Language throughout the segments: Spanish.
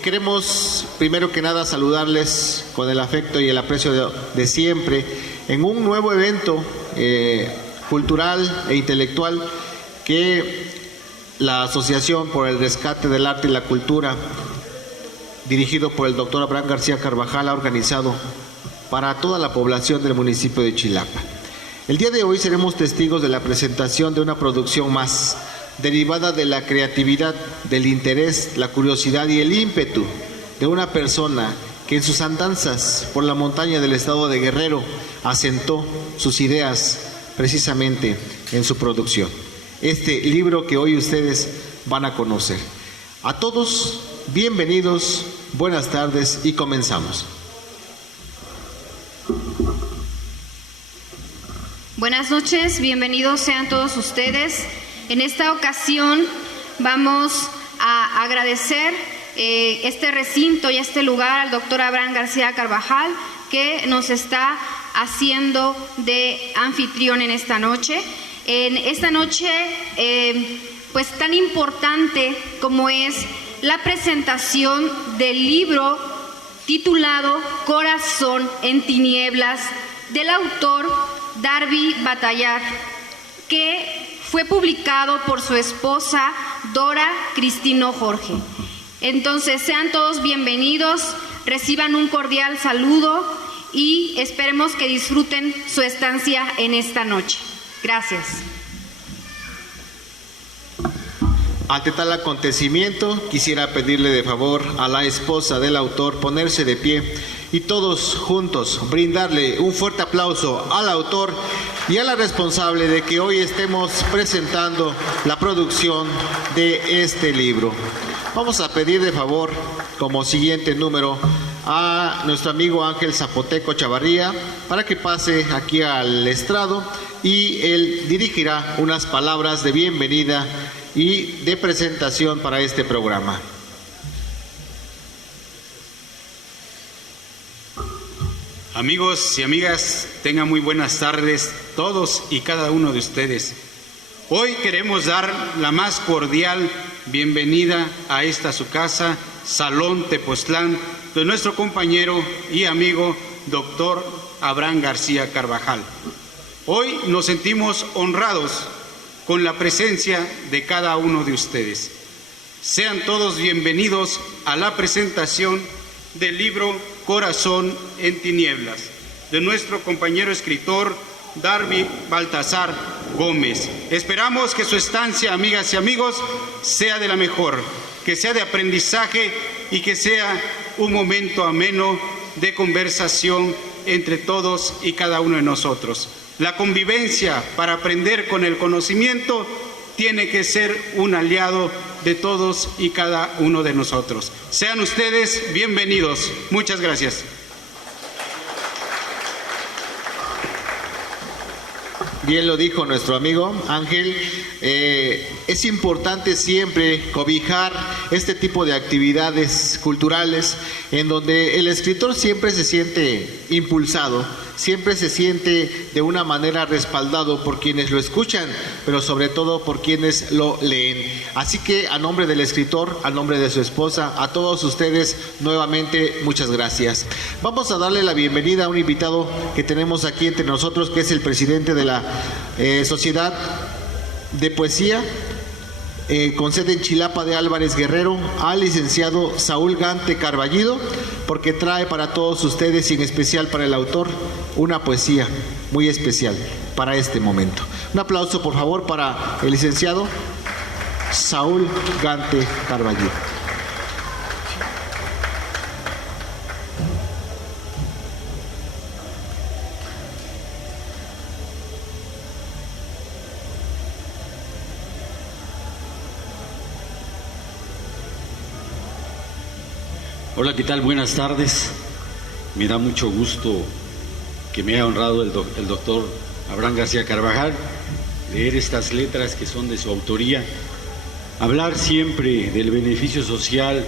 queremos primero que nada saludarles con el afecto y el aprecio de siempre en un nuevo evento cultural e intelectual que la Asociación por el Rescate del Arte y la Cultura, dirigido por el doctor Abraham García Carvajal, ha organizado para toda la población del municipio de Chilapa. El día de hoy seremos testigos de la presentación de una producción más, derivada de la creatividad, del interés, la curiosidad y el ímpetu de una persona que en sus andanzas por la montaña del estado de Guerrero asentó sus ideas precisamente en su producción. Este libro que hoy ustedes van a conocer. A todos, bienvenidos, buenas tardes y comenzamos. Buenas noches, bienvenidos sean todos ustedes. En esta ocasión vamos a agradecer este recinto y este lugar al doctor Abraham García Carvajal, que nos está haciendo de anfitrión en esta noche. En esta noche, pues tan importante como es la presentación del libro titulado Corazón en Tinieblas, del autor Darby Batallar, que fue publicado por su esposa Dora Cristino Jorge. Entonces, sean todos bienvenidos, reciban un cordial saludo y esperemos que disfruten su estancia en esta noche. Gracias. Ante tal acontecimiento, quisiera pedirle de favor a la esposa del autor ponerse de pie y todos juntos brindarle un fuerte aplauso al autor y a la responsable de que hoy estemos presentando la producción de este libro. Vamos a pedir de favor, como siguiente número, a nuestro amigo Ángel Zapoteco Chavarría para que pase aquí al estrado y él dirigirá unas palabras de bienvenida y de presentación para este programa. Amigos y amigas, tengan muy buenas tardes todos y cada uno de ustedes. Hoy queremos dar la más cordial bienvenida a esta su casa, Salón Tepoztlán, de nuestro compañero y amigo doctor Abraham García Carvajal. Hoy nos sentimos honrados con la presencia de cada uno de ustedes. Sean todos bienvenidos a la presentación del libro Corazón en Tinieblas, de nuestro compañero escritor Darby Baltasar Gómez. Esperamos que su estancia, amigas y amigos, sea de la mejor, que sea de aprendizaje y que sea un momento ameno de conversación entre todos y cada uno de nosotros. La convivencia para aprender con el conocimiento tiene que ser un aliado de todos y cada uno de nosotros. Sean ustedes bienvenidos. Muchas gracias. Bien lo dijo nuestro amigo Ángel, es importante siempre cobijar este tipo de actividades culturales en donde el escritor siempre se siente impulsado, siempre se siente de una manera respaldado por quienes lo escuchan, pero sobre todo por quienes lo leen. Así que a nombre del escritor, a nombre de su esposa, a todos ustedes nuevamente muchas gracias. Vamos a darle la bienvenida a un invitado que tenemos aquí entre nosotros, que es el presidente de la Sociedad de Poesía con sede en Chilapa de Álvarez Guerrero, al licenciado Saúl Gante Carballido, porque trae para todos ustedes y en especial para el autor una poesía muy especial para este momento. Un aplauso por favor para el licenciado Saúl Gante Carballido. Hola, ¿qué tal? Buenas tardes. Me da mucho gusto que me haya honrado el doctor Abraham García Carvajal leer estas letras que son de su autoría. Hablar siempre del beneficio social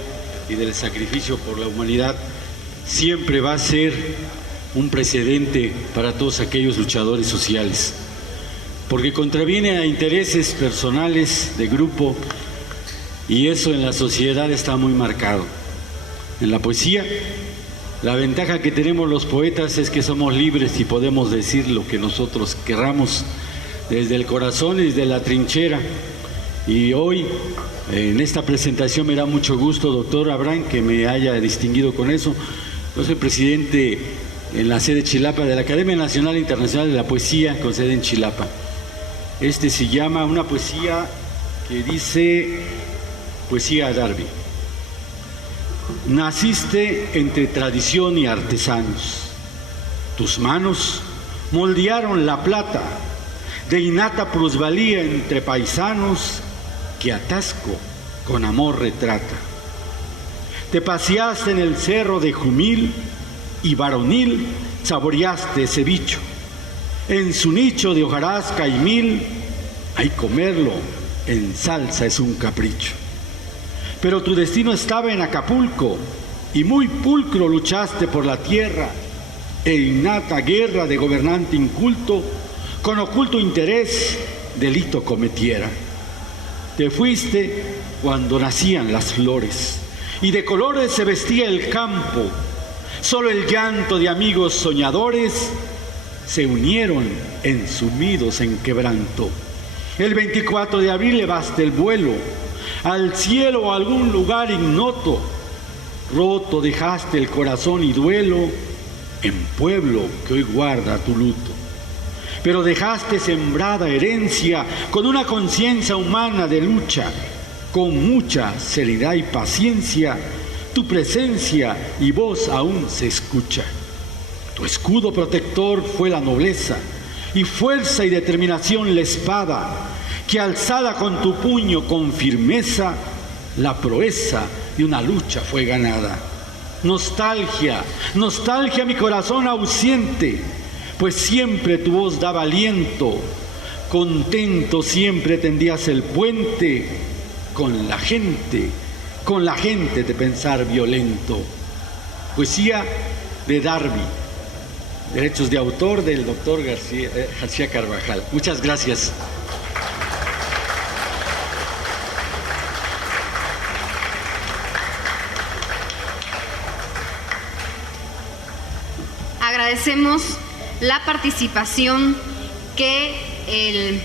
y del sacrificio por la humanidad siempre va a ser un precedente para todos aquellos luchadores sociales, porque contraviene a intereses personales de grupo y eso en la sociedad está muy marcado. en la poesía. La ventaja que tenemos los poetas es que somos libres y podemos decir lo que nosotros querramos desde el corazón y desde la trinchera. Y hoy, en esta presentación, me da mucho gusto, doctor Abraham, que me haya distinguido con eso. Yo soy presidente en la sede Chilapa de la Academia Nacional e Internacional de la Poesía, con sede en Chilapa. Se llama una poesía que dice, Poesía a Darby. Naciste entre tradición y artesanos. Tus manos moldearon la plata de innata plusvalía entre paisanos que atasco con amor retrata. Te paseaste en el cerro de Jumil y varonil saboreaste ese bicho. En su nicho de hojarasca y mil, hay comerlo en salsa es un capricho. Pero tu destino estaba en Acapulco y muy pulcro luchaste por la tierra e innata guerra de gobernante inculto con oculto interés delito cometiera. Te fuiste cuando nacían las flores y de colores se vestía el campo. Solo el llanto de amigos soñadores se unieron ensumidos en quebranto. El 24 de abril levaste el vuelo al cielo o a algún lugar ignoto. Roto dejaste el corazón y duelo en pueblo que hoy guarda tu luto. Pero dejaste sembrada herencia con una conciencia humana de lucha. Con mucha seriedad y paciencia, tu presencia y voz aún se escucha. Tu escudo protector fue la nobleza, y fuerza y determinación la espada, que alzada con tu puño con firmeza, la proeza de una lucha fue ganada. Nostalgia, nostalgia mi corazón ausente, pues siempre tu voz daba aliento. Contento siempre tendías el puente con la gente de pensar violento. Poesía de Darby, derechos de autor del doctor García Carvajal. Muchas gracias. Agradecemos la participación que el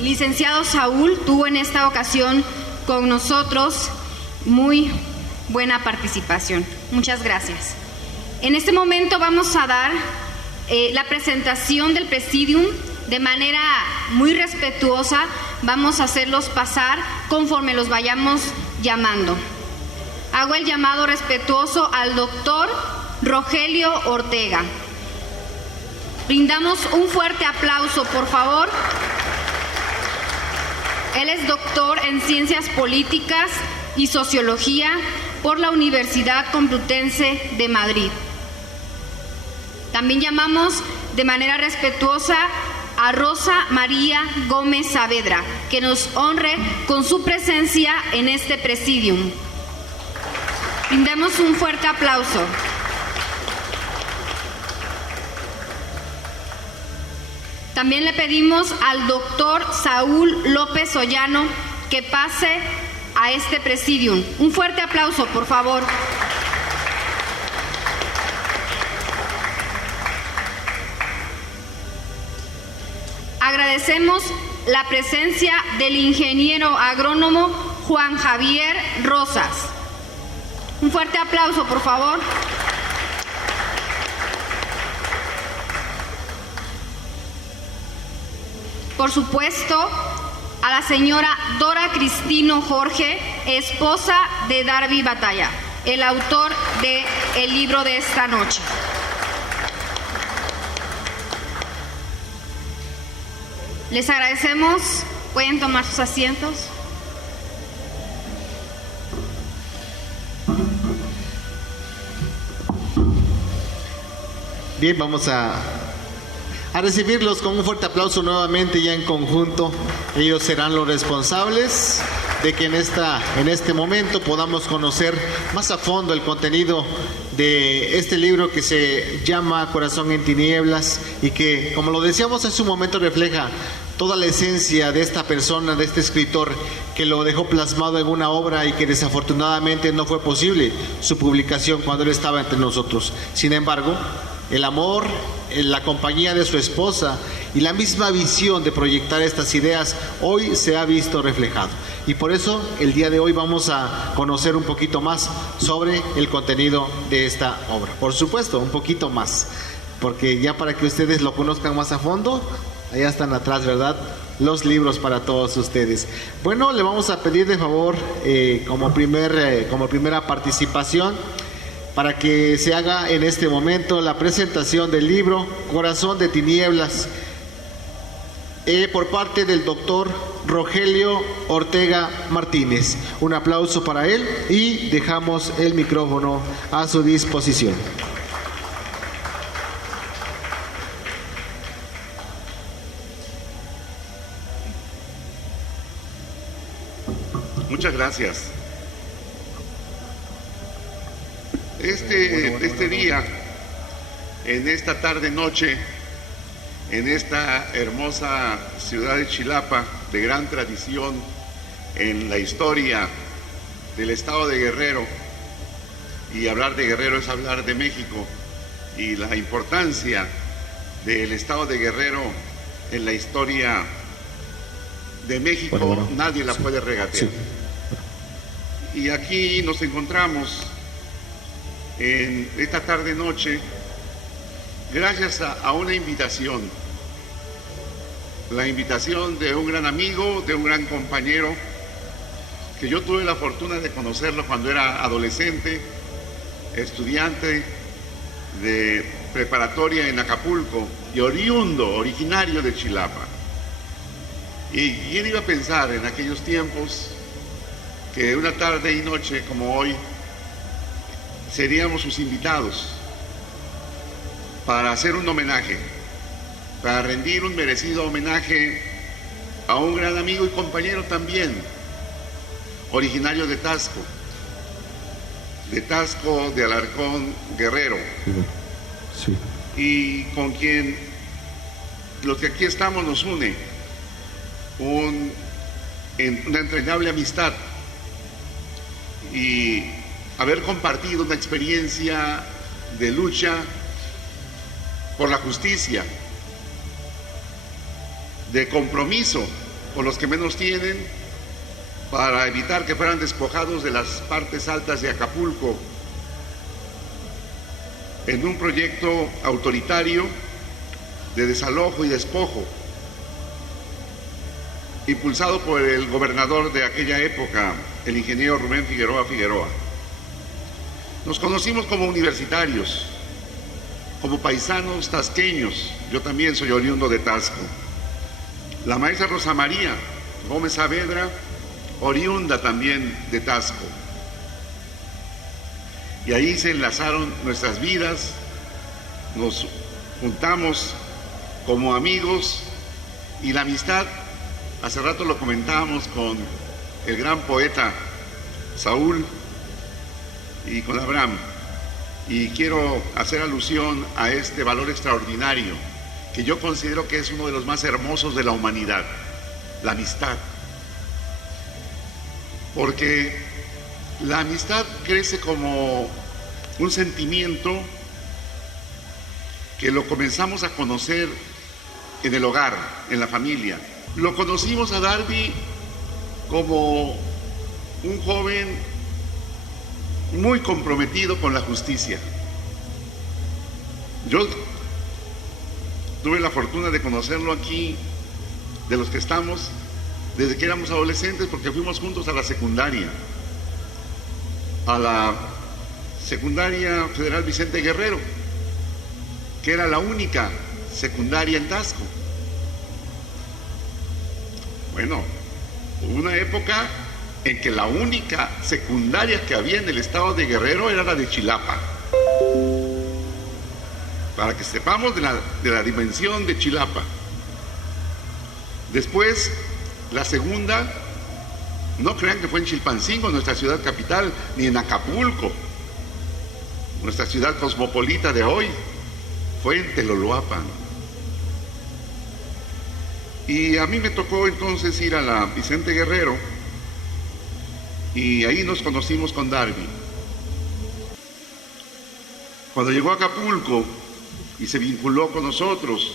licenciado Saúl tuvo en esta ocasión con nosotros. Muy buena participación. Muchas gracias. En este momento vamos a dar la presentación del Presidium de manera muy respetuosa. Vamos a hacerlos pasar conforme los vayamos llamando. Hago el llamado respetuoso al doctor Rogelio Ortega. Brindamos un fuerte aplauso, por favor. Él es doctor en Ciencias Políticas y Sociología por la Universidad Complutense de Madrid. También llamamos de manera respetuosa a Rosa María Gómez Saavedra, que nos honre con su presencia en este Presidium. Brindemos un fuerte aplauso. También le pedimos al doctor Saúl López Ollano que pase a este Presidium. Un fuerte aplauso, por favor. Agradecemos la presencia del ingeniero agrónomo Juan Javier Rosas. Un fuerte aplauso, por favor. Por supuesto, a la señora Dora Cristino Jorge, esposa de Darby Batalla, el autor del libro de esta noche. Les agradecemos. Pueden tomar sus asientos. Bien, vamos a recibirlos con un fuerte aplauso nuevamente ya en conjunto. Ellos serán los responsables de que en este momento podamos conocer más a fondo el contenido de este libro que se llama Corazón en Tinieblas y que, como lo decíamos hace un momento, refleja toda la esencia de esta persona, de este escritor, que lo dejó plasmado en una obra y que desafortunadamente no fue posible su publicación cuando él estaba entre nosotros. Sin embargo, el amor, la compañía de su esposa y la misma visión de proyectar estas ideas hoy se ha visto reflejado. Y por eso el día de hoy vamos a conocer un poquito más sobre el contenido de esta obra. Por supuesto, un poquito más, porque ya para que ustedes lo conozcan más a fondo, allá están atrás, ¿verdad?, los libros para todos ustedes. Bueno, le vamos a pedir de favor como primera participación para que se haga en este momento la presentación del libro Corazón de Tinieblas por parte del doctor Rogelio Ortega Martínez. Un aplauso para él y dejamos el micrófono a su disposición. Muchas gracias. Este día, en esta tarde-noche, en esta hermosa ciudad de Chilapa, de gran tradición en la historia del estado de Guerrero, y hablar de Guerrero es hablar de México, y la importancia del estado de Guerrero en la historia de México, nadie la puede regatear. Y aquí nos encontramos en esta tarde-noche gracias a una invitación, la invitación de un gran amigo, de un gran compañero, que yo tuve la fortuna de conocerlo cuando era adolescente, estudiante de preparatoria en Acapulco y originario de Chilapa. Y quién iba a pensar en aquellos tiempos que una tarde y noche como hoy seríamos sus invitados para hacer un homenaje, para rendir un merecido homenaje a un gran amigo y compañero también, originario de Taxco, de Alarcón, Guerrero, sí. Y con quien los que aquí estamos nos une una entrañable amistad y haber compartido una experiencia de lucha por la justicia, de compromiso con los que menos tienen para evitar que fueran despojados de las partes altas de Acapulco en un proyecto autoritario de desalojo y despojo impulsado por el gobernador de aquella época, el ingeniero Rubén Figueroa Figueroa. Nos conocimos como universitarios, como paisanos tasqueños. Yo también soy oriundo de Taxco. La maestra Rosa María Gómez Saavedra, oriunda también de Taxco. Y ahí se enlazaron nuestras vidas, nos juntamos como amigos y la amistad, hace rato lo comentábamos con el gran poeta Saúl y con Abraham, y quiero hacer alusión a este valor extraordinario que yo considero que es uno de los más hermosos de la humanidad, la amistad. Porque la amistad crece como un sentimiento que lo comenzamos a conocer en el hogar, en la familia. Lo conocimos a Darby como un joven muy comprometido con la justicia. Yo tuve la fortuna de conocerlo aquí, de los que estamos, desde que éramos adolescentes, porque fuimos juntos a la secundaria Federal Vicente Guerrero, que era la única secundaria en Taxco. Bueno, hubo una época en que la única secundaria que había en el estado de Guerrero era la de Chilapa. Para que sepamos de la dimensión de Chilapa. Después, la segunda, no crean que fue en Chilpancingo, nuestra ciudad capital, ni en Acapulco, nuestra ciudad cosmopolita de hoy, fue en Teloloapan. Y a mí me tocó entonces ir a la Vicente Guerrero y ahí nos conocimos con Darby. Cuando llegó a Acapulco y se vinculó con nosotros,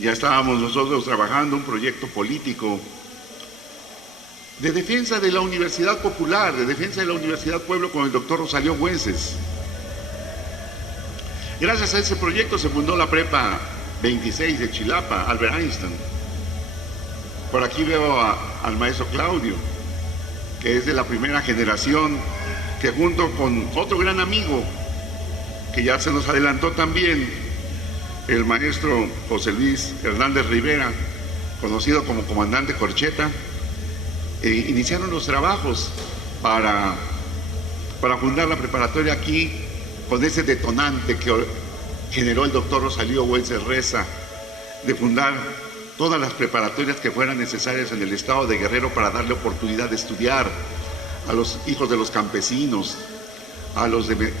ya estábamos nosotros trabajando un proyecto político de defensa de la Universidad Popular, de defensa de la Universidad Pueblo con el doctor Rosalío Güences. Gracias a ese proyecto se fundó la Prepa 26 de Chilapa, Albert Einstein. Por aquí veo al maestro Claudio, que es de la primera generación, que junto con otro gran amigo, que ya se nos adelantó también, el maestro José Luis Hernández Rivera, conocido como comandante Corcheta, iniciaron los trabajos para fundar la preparatoria aquí, con ese detonante que generó el doctor Rosalío Güences Reza, de fundar todas las preparatorias que fueran necesarias en el estado de Guerrero para darle oportunidad de estudiar a los hijos de los campesinos, a los de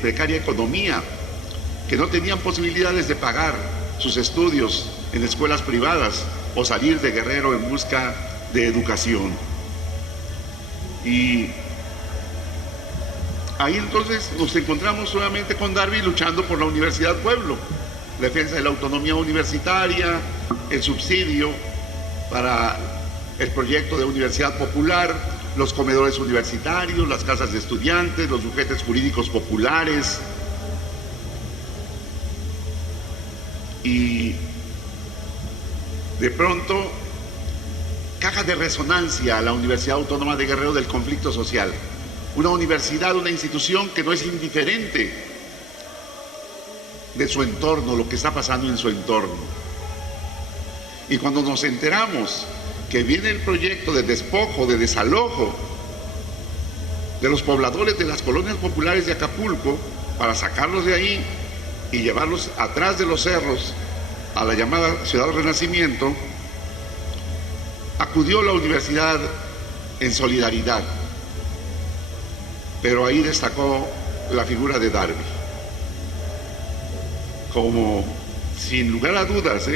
precaria economía, que no tenían posibilidades de pagar sus estudios en escuelas privadas o salir de Guerrero en busca de educación. Y ahí entonces nos encontramos nuevamente con Darby luchando por la Universidad Pueblo, la defensa de la autonomía universitaria, el subsidio para el proyecto de Universidad Popular, los comedores universitarios, las casas de estudiantes, los bufetes jurídicos populares. Y de pronto, caja de resonancia a la Universidad Autónoma de Guerrero del conflicto social. Una universidad, una institución que no es indiferente de su entorno, lo que está pasando en su entorno. Y cuando nos enteramos que viene el proyecto de despojo, de desalojo de los pobladores de las colonias populares de Acapulco, para sacarlos de ahí y llevarlos atrás de los cerros a la llamada Ciudad del Renacimiento, acudió la universidad en solidaridad. Pero ahí destacó la figura de Darby, como, sin lugar a dudas,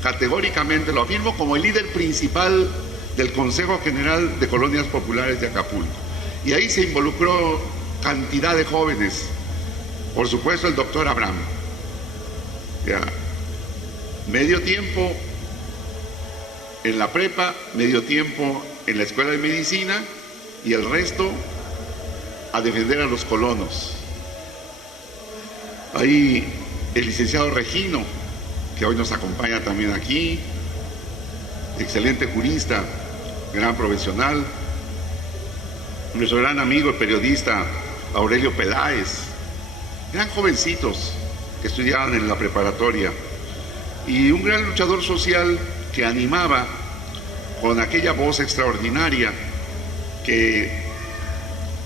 categóricamente lo afirmo, como el líder principal del Consejo General de Colonias Populares de Acapulco. Y ahí se involucró cantidad de jóvenes, por supuesto el doctor Abraham. Ya, medio tiempo en la prepa, medio tiempo en la escuela de medicina y el resto a defender a los colonos. Ahí el licenciado Regino, que hoy nos acompaña también aquí, excelente jurista, gran profesional, nuestro gran amigo, el periodista Aurelio Peláez, gran jovencitos que estudiaban en la preparatoria, y un gran luchador social que animaba con aquella voz extraordinaria que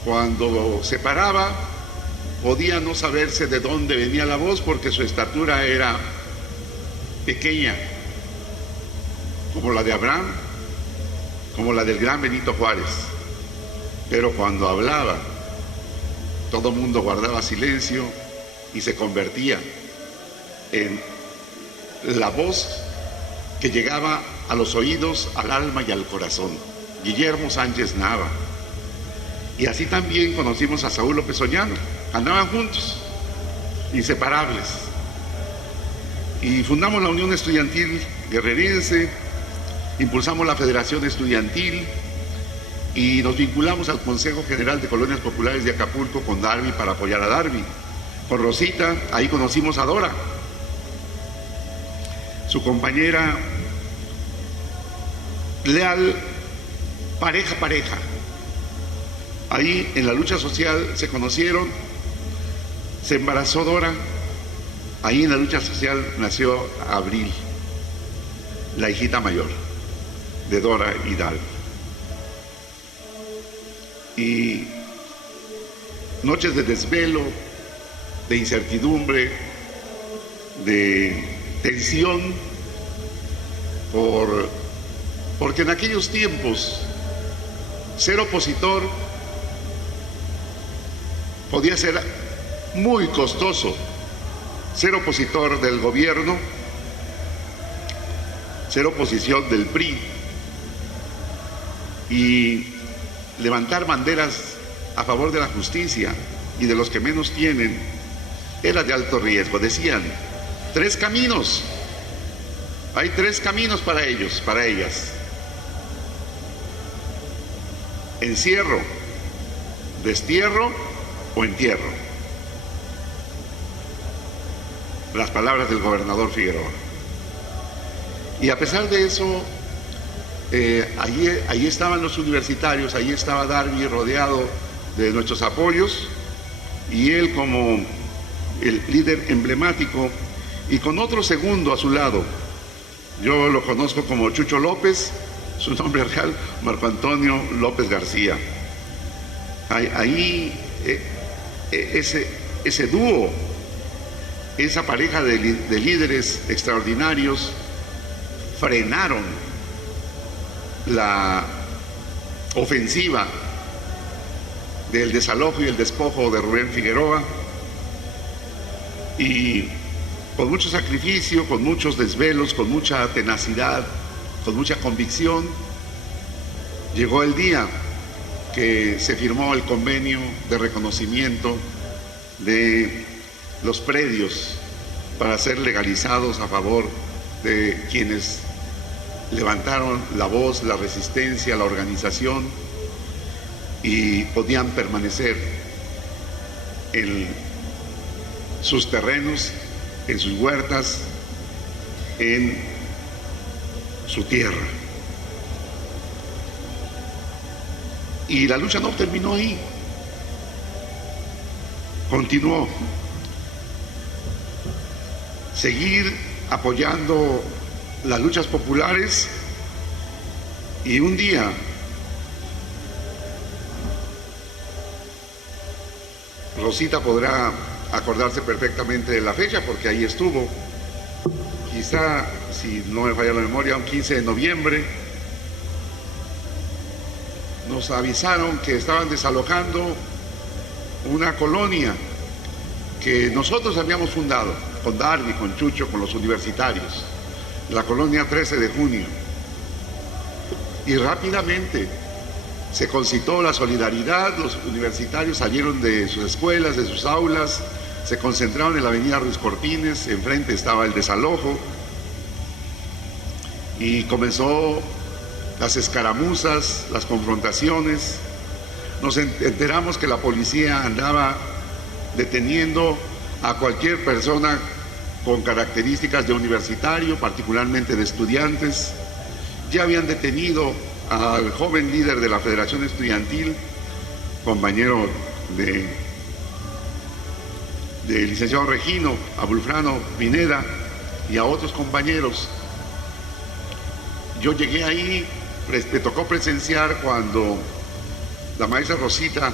cuando se paraba podía no saberse de dónde venía la voz porque su estatura era pequeña, como la de Abraham, como la del gran Benito Juárez. Pero cuando hablaba, todo el mundo guardaba silencio y se convertía en la voz que llegaba a los oídos, al alma y al corazón. Guillermo Sánchez Nava. Y así también conocimos a Saúl López Oñano. Andaban juntos, inseparables. Y fundamos la Unión Estudiantil Guerrerense, impulsamos la Federación Estudiantil y nos vinculamos al Consejo General de Colonias Populares de Acapulco con Darby para apoyar a Darby. Con Rosita, ahí conocimos a Dora, su compañera leal, pareja. Ahí en la lucha social se conocieron, se embarazó Dora, ahí en la lucha social nació Abril, la hijita mayor de Dora y Darby. Y noches de desvelo, de incertidumbre, de tensión, porque en aquellos tiempos ser opositor podía ser muy costoso. Ser opositor del gobierno ser oposición del PRI y levantar banderas a favor de la justicia y de los que menos tienen, era de alto riesgo. Decían, 3 caminos, hay 3 caminos para ellos, para ellas: encierro, destierro o entierro. Las palabras del gobernador Figueroa. Y a pesar de eso, allí estaban los universitarios, allí estaba Darby rodeado de nuestros apoyos, y él como el líder emblemático, y con otro segundo a su lado. Yo lo conozco como Chucho López, su nombre real, Marco Antonio López García. Ahí ese dúo, esa pareja de líderes extraordinarios frenaron la ofensiva del desalojo y el despojo de Rubén Figueroa, y con mucho sacrificio, con muchos desvelos, con mucha tenacidad, con mucha convicción, llegó el día que se firmó el convenio de reconocimiento de los predios para ser legalizados a favor de quienes levantaron la voz, la resistencia, la organización, y podían permanecer en sus terrenos, en sus huertas, en su tierra. Y la lucha no terminó ahí, continuó. Seguir apoyando las luchas populares, y un día Rosita podrá acordarse perfectamente de la fecha porque ahí estuvo, quizá, si no me falla la memoria, un 15 de noviembre, nos avisaron que estaban desalojando una colonia que nosotros habíamos fundado, con Darby, con Chucho, con los universitarios, la colonia 13 de junio. Y rápidamente se concitó la solidaridad, los universitarios salieron de sus escuelas, de sus aulas, se concentraron en la avenida Ruiz Cortines, enfrente estaba el desalojo, y comenzó las escaramuzas, las confrontaciones. Nos enteramos que la policía andaba deteniendo a cualquier persona con características de universitario, particularmente de estudiantes. Ya habían detenido al joven líder de la Federación Estudiantil, compañero del licenciado Regino, a Bulfrano Pineda, y a otros compañeros. Yo llegué ahí, me tocó presenciar cuando la maestra Rosita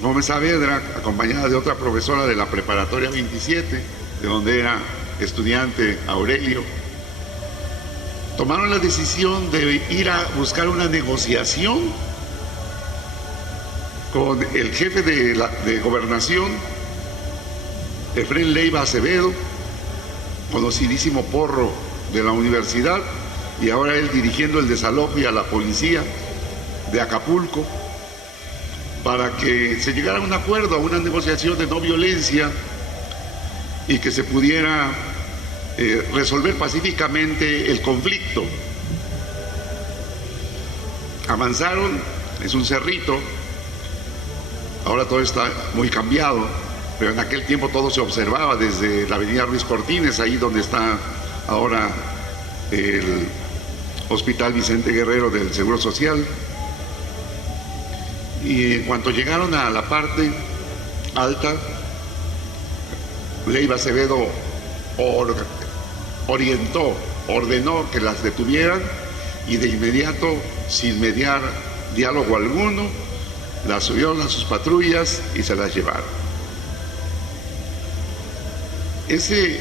Gómez Saavedra, acompañada de otra profesora de la preparatoria 27, de donde era estudiante Aurelio, tomaron la decisión de ir a buscar una negociación con el jefe de gobernación, Efrén Leiva Acevedo, conocidísimo porro de la universidad, y ahora él dirigiendo el desalojo, y a la policía de Acapulco, para que se llegara a un acuerdo, a una negociación de no violencia, y que se pudiera resolver pacíficamente el conflicto. Avanzaron, es un cerrito, ahora todo está muy cambiado, pero en aquel tiempo todo se observaba desde la avenida Ruiz Cortines, ahí donde está ahora el Hospital Vicente Guerrero del Seguro Social. Y en cuanto llegaron a la parte alta, Leiva Acevedo ordenó que las detuvieran, y de inmediato, sin mediar diálogo alguno, las subieron a sus patrullas y se las llevaron. Ese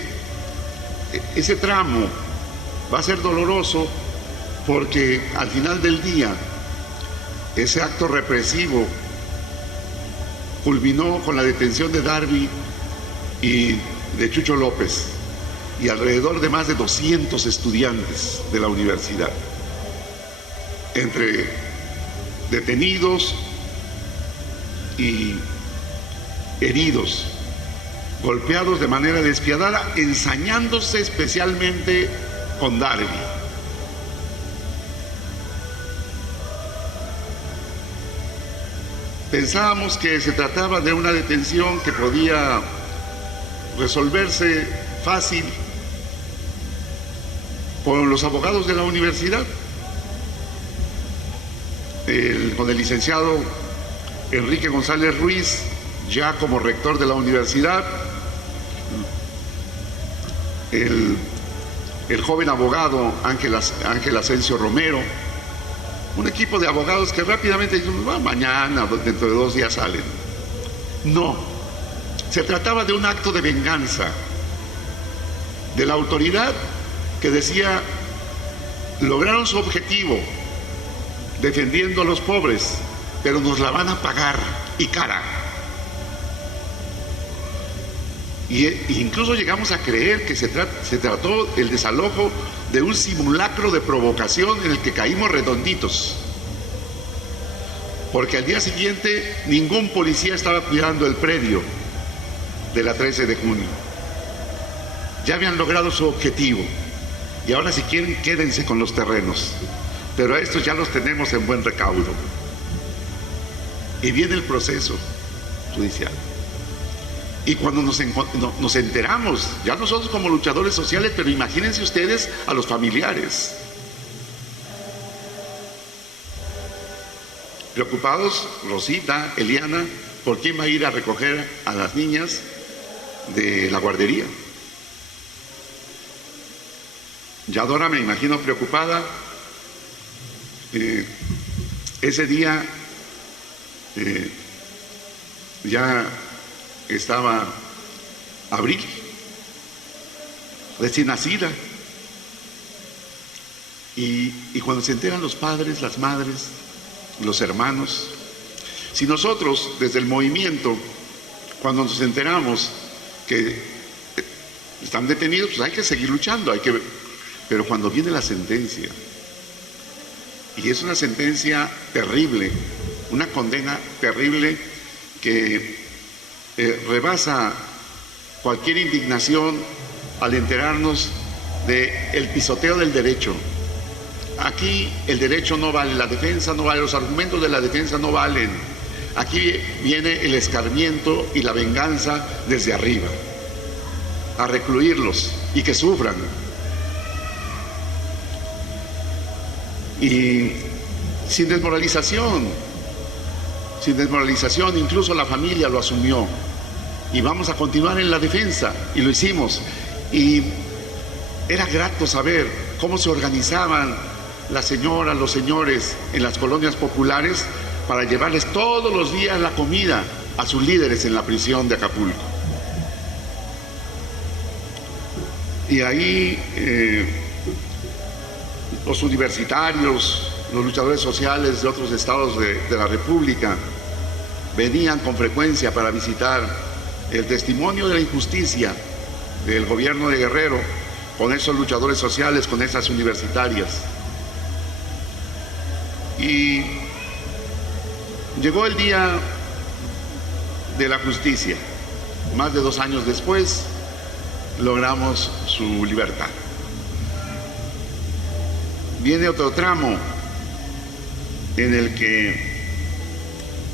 tramo va a ser doloroso porque al final del día ese acto represivo culminó con la detención de Darby y de Chucho López, y alrededor de más de 200 estudiantes de la universidad, entre detenidos y heridos, golpeados de manera despiadada, ensañándose especialmente con Darby. Pensábamos que se trataba de una detención que podía resolverse fácil con los abogados de la universidad, con el licenciado Enrique González Ruiz, ya como rector de la universidad, el joven abogado Ángel Asensio Romero, un equipo de abogados que rápidamente dijeron, mañana, dentro de 2 días salen. No, se trataba de un acto de venganza de la autoridad que decía, lograron su objetivo defendiendo a los pobres, pero nos la van a pagar y cara. Incluso llegamos a creer que se trató el desalojo de un simulacro de provocación en el que caímos redonditos, porque al día siguiente ningún policía estaba cuidando el predio de la 13 de junio. Ya habían logrado su objetivo y ahora, si quieren, quédense con los terrenos, pero a estos ya los tenemos en buen recaudo. Y viene el proceso judicial. Y cuando nos enteramos, ya nosotros como luchadores sociales, pero imagínense ustedes a los familiares. Preocupados, Rosita, Eliana, ¿por quién va a ir a recoger a las niñas de la guardería? Ya Dora, me imagino preocupada. Ese día ya estaba Abril, recién nacida, y cuando se enteran los padres, las madres, los hermanos, si nosotros desde el movimiento, cuando nos enteramos que están detenidos, pues hay que seguir luchando, pero cuando viene la sentencia, y es una sentencia terrible, una condena terrible que rebasa cualquier indignación al enterarnos del pisoteo del derecho. Aquí el derecho no vale, la defensa no vale, los argumentos de la defensa no valen. Aquí viene el escarmiento y la venganza desde arriba, a recluirlos y que sufran. Y sin desmoralización, incluso la familia lo asumió. Y vamos a continuar en la defensa, y lo hicimos. Y era grato saber cómo se organizaban las señoras, los señores en las colonias populares para llevarles todos los días la comida a sus líderes en la prisión de Acapulco. Y ahí los universitarios, los luchadores sociales de otros estados de la República venían con frecuencia para visitar el testimonio de la injusticia del gobierno de Guerrero con esos luchadores sociales, con esas universitarias. Y llegó el día de la justicia. Más de 2 años después, logramos su libertad. Viene otro tramo en el que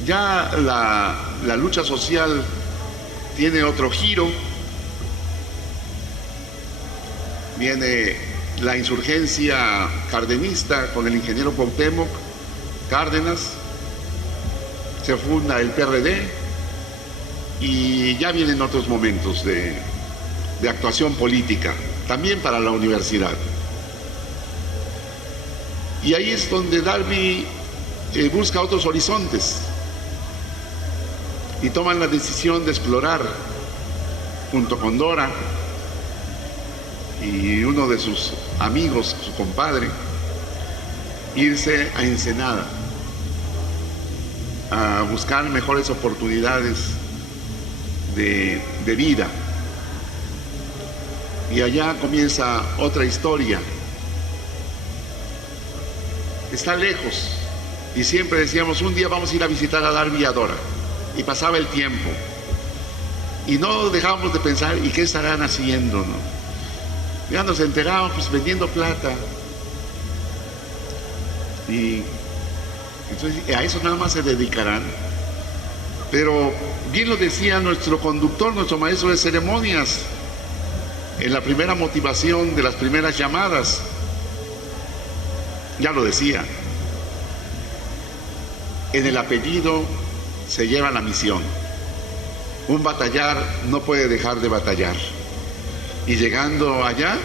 ya la lucha social tiene otro giro. Viene la insurgencia cardenista con el ingeniero Cuauhtémoc Cárdenas, se funda el PRD y ya vienen otros momentos de actuación política, también para la universidad. Y ahí es donde Darby busca otros horizontes y toman la decisión de explorar, junto con Dora y uno de sus amigos, su compadre, irse a Ensenada a buscar mejores oportunidades de vida. y allá comienza otra historia. Está lejos y siempre decíamos, un día vamos a ir a visitar a Darby y a Dora, y pasaba el tiempo y no dejábamos de pensar, ¿y qué estarán haciendo, no? Ya nos enterábamos, pues vendiendo plata, y entonces a eso nada más se dedicarán. Pero bien lo decía nuestro conductor, nuestro maestro de ceremonias, en la primera motivación de las primeras llamadas, ya lo decía, en el apellido se lleva la misión. Un batallar no puede dejar de batallar. Y llegando allá,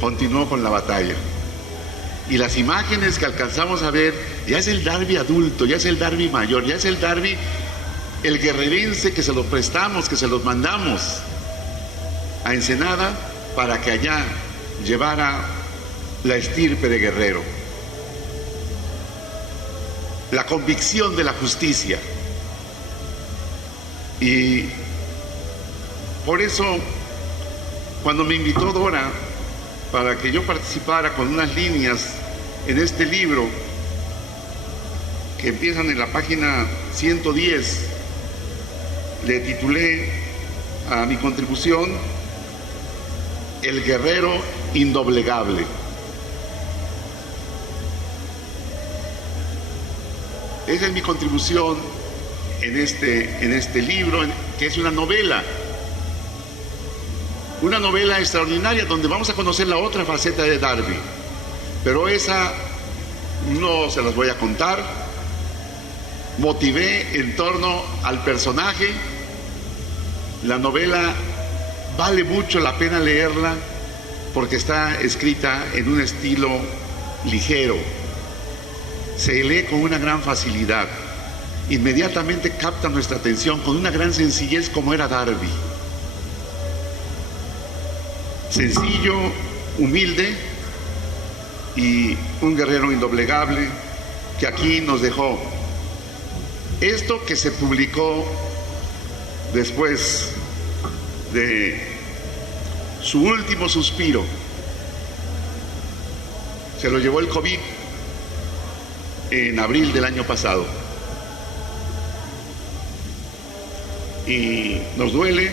continuó con la batalla. Y las imágenes que alcanzamos a ver, ya es el Darby adulto, ya es el Darby mayor, ya es el Darby, el guerrerense que se los prestamos, que se los mandamos a Ensenada para que allá llevara la estirpe de guerrero. La convicción de la justicia. Y por eso, cuando me invitó Dora para que yo participara con unas líneas en este libro, que empiezan en la página 110, le titulé a mi contribución El guerrero indoblegable. Esa es mi contribución en este libro, que es una novela extraordinaria donde vamos a conocer la otra faceta de Darby, pero esa no se las voy a contar. Motivé en torno al personaje. La novela vale mucho la pena leerla porque está escrita en un estilo ligero, se lee con una gran facilidad, inmediatamente capta nuestra atención con una gran sencillez como era Darby. Sencillo, humilde y un guerrero indoblegable que aquí nos dejó. Esto que se publicó después de su último suspiro, se lo llevó el COVID en abril del año pasado. Y nos duele.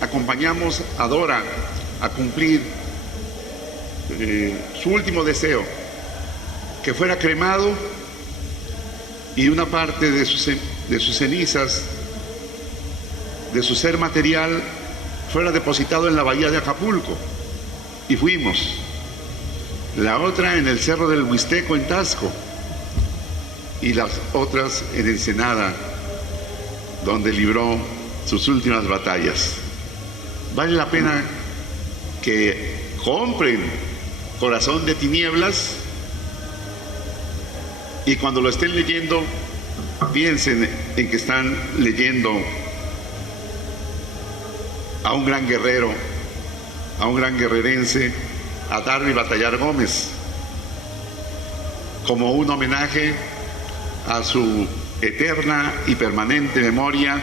Acompañamos a Dora a cumplir su último deseo, que fuera cremado y una parte de sus cenizas, de su ser material, fuera depositado en la bahía de Acapulco. Y fuimos. La otra en el Cerro del Huisteco en Taxco, y las otras en Ensenada, donde libró sus últimas batallas. Vale la pena que compren Corazón de Tinieblas y cuando lo estén leyendo piensen en que están leyendo a un gran guerrero, a un gran guerrerense, a Darby Batallar Gómez, como un homenaje a su eterna y permanente memoria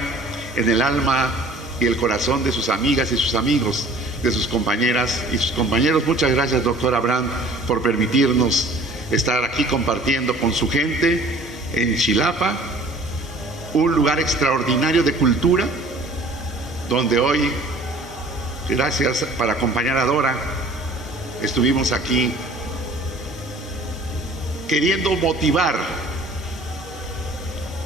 en el alma y el corazón de sus amigas y sus amigos, de sus compañeras y sus compañeros. Muchas gracias, doctor Abraham, por permitirnos estar aquí compartiendo con su gente en Chilapa, un lugar extraordinario de cultura, donde hoy, gracias para acompañar a Dora, estuvimos aquí queriendo motivar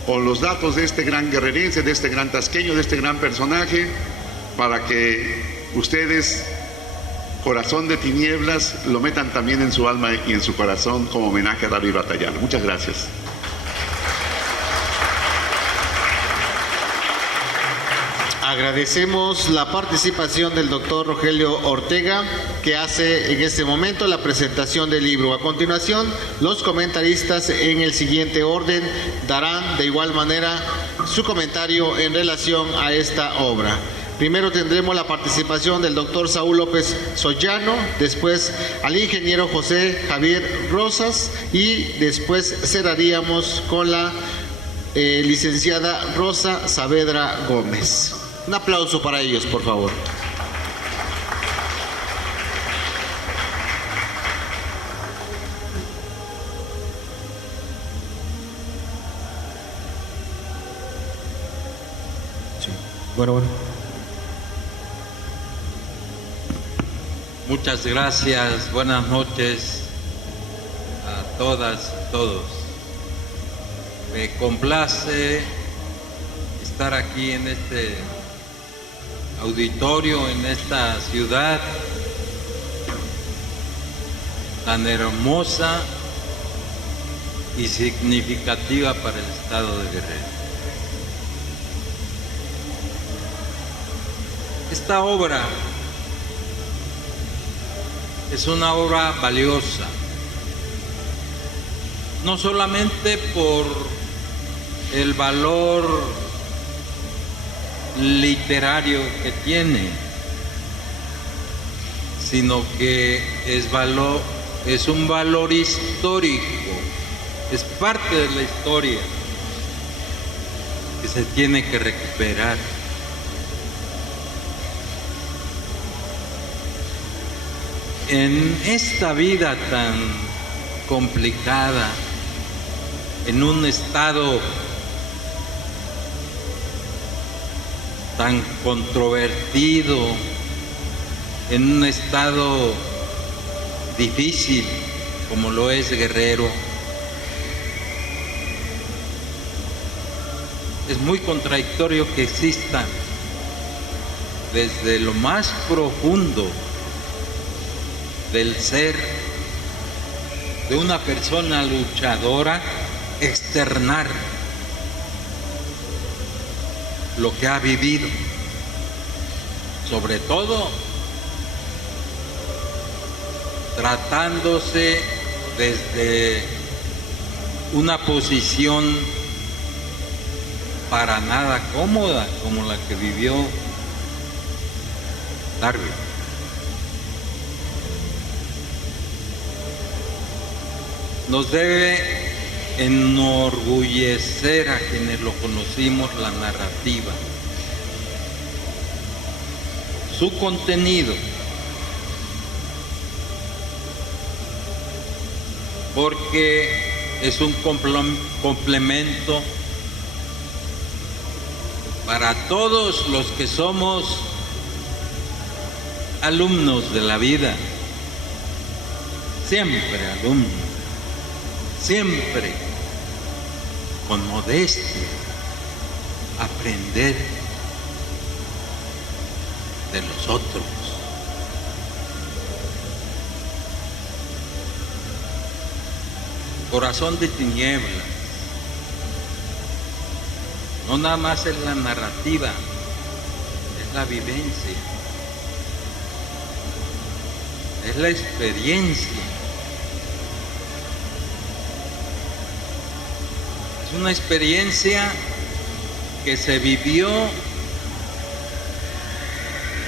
con los datos de este gran guerrerense, de este gran tasqueño, de este gran personaje, para que ustedes, Corazón de Tinieblas, lo metan también en su alma y en su corazón como homenaje a Darby Batallar. Muchas gracias. Agradecemos la participación del doctor Rogelio Ortega, que hace en este momento la presentación del libro. A continuación, los comentaristas en el siguiente orden darán de igual manera su comentario en relación a esta obra. Primero tendremos la participación del doctor Saúl López Sollano, después al ingeniero José Javier Rosas y después cerraríamos con la licenciada Rosa Saavedra Gómez. Un aplauso para ellos, por favor. Bueno. Muchas gracias, buenas noches a todas y todos. Me complace estar aquí en este auditorio, en esta ciudad tan hermosa y significativa para el estado de Guerrero. Esta obra es una obra valiosa, no solamente por el valor literario que tiene, sino que es un valor histórico, es parte de la historia que se tiene que recuperar. En esta vida tan complicada, en un estado tan controvertido, en un estado difícil como lo es Guerrero, es muy contradictorio que exista desde lo más profundo del ser de una persona luchadora externar lo que ha vivido, sobre todo tratándose desde una posición para nada cómoda como la que vivió Darwin. Nos debe enorgullecer a quienes lo conocimos la narrativa, su contenido, porque es un complemento para todos los que somos alumnos de la vida, siempre alumnos. Siempre con modestia, aprender de los otros. Corazón de tinieblas. No nada más es la narrativa, es la vivencia, es la experiencia. Es una experiencia que se vivió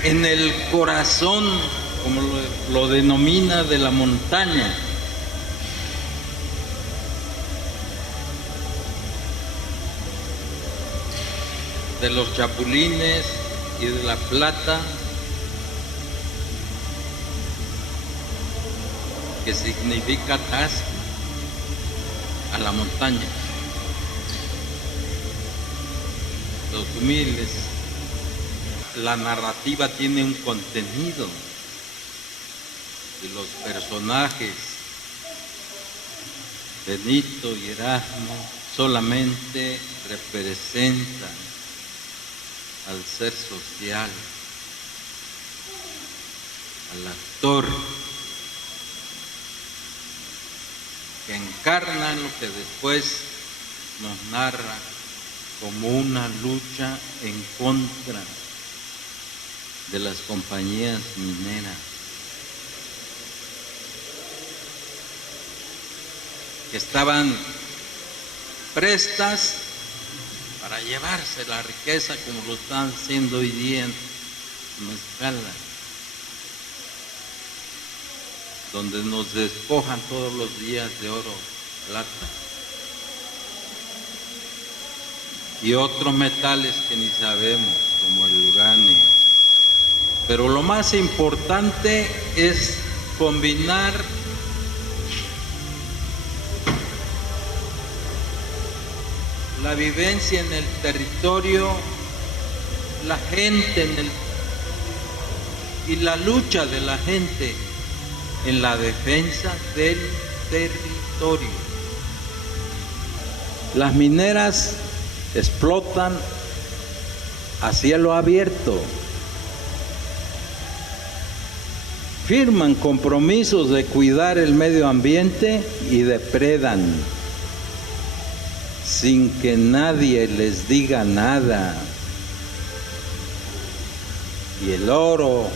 en el corazón, como lo denomina, de la montaña. De los chapulines y de la plata, que significa tasca a la montaña. Los humildes. La narrativa tiene un contenido y los personajes Benito y Erasmo solamente representan al ser social, al actor que encarna lo que después nos narra como una lucha en contra de las compañías mineras, que estaban prestas para llevarse la riqueza como lo están haciendo hoy día en Mezcala, donde nos despojan todos los días de oro, plata y otros metales que ni sabemos, como el uranio. Pero lo más importante es combinar la vivencia en el territorio la gente y la lucha de la gente en la defensa del territorio. Las mineras explotan a cielo abierto, firman compromisos de cuidar el medio ambiente y depredan sin que nadie les diga nada. Y el oro,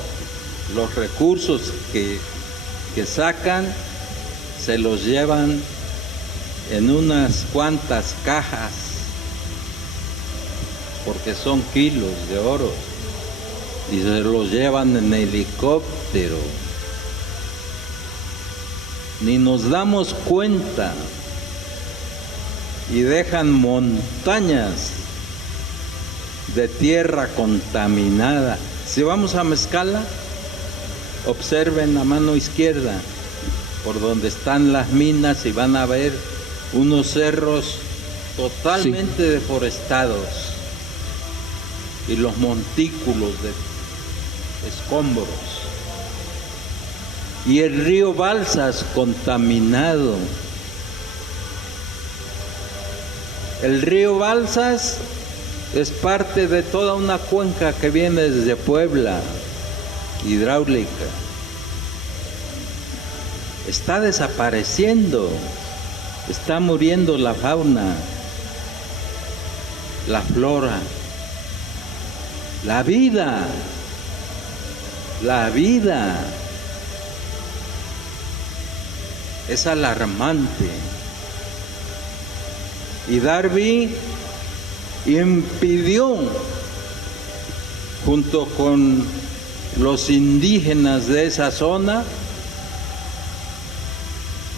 los recursos que sacan, se los llevan en unas cuantas cajas, porque son kilos de oro, y se los llevan en helicóptero. Ni nos damos cuenta, y dejan montañas de tierra contaminada. Si vamos a Mezcala, observen la mano izquierda, por donde están las minas, y van a ver unos cerros totalmente deforestados y los montículos de escombros. Y el río Balsas contaminado. El río Balsas es parte de toda una cuenca que viene desde Puebla, hidráulica. Está desapareciendo, está muriendo la fauna, la flora, la vida. Es alarmante. Y Darby impidió, junto con los indígenas de esa zona,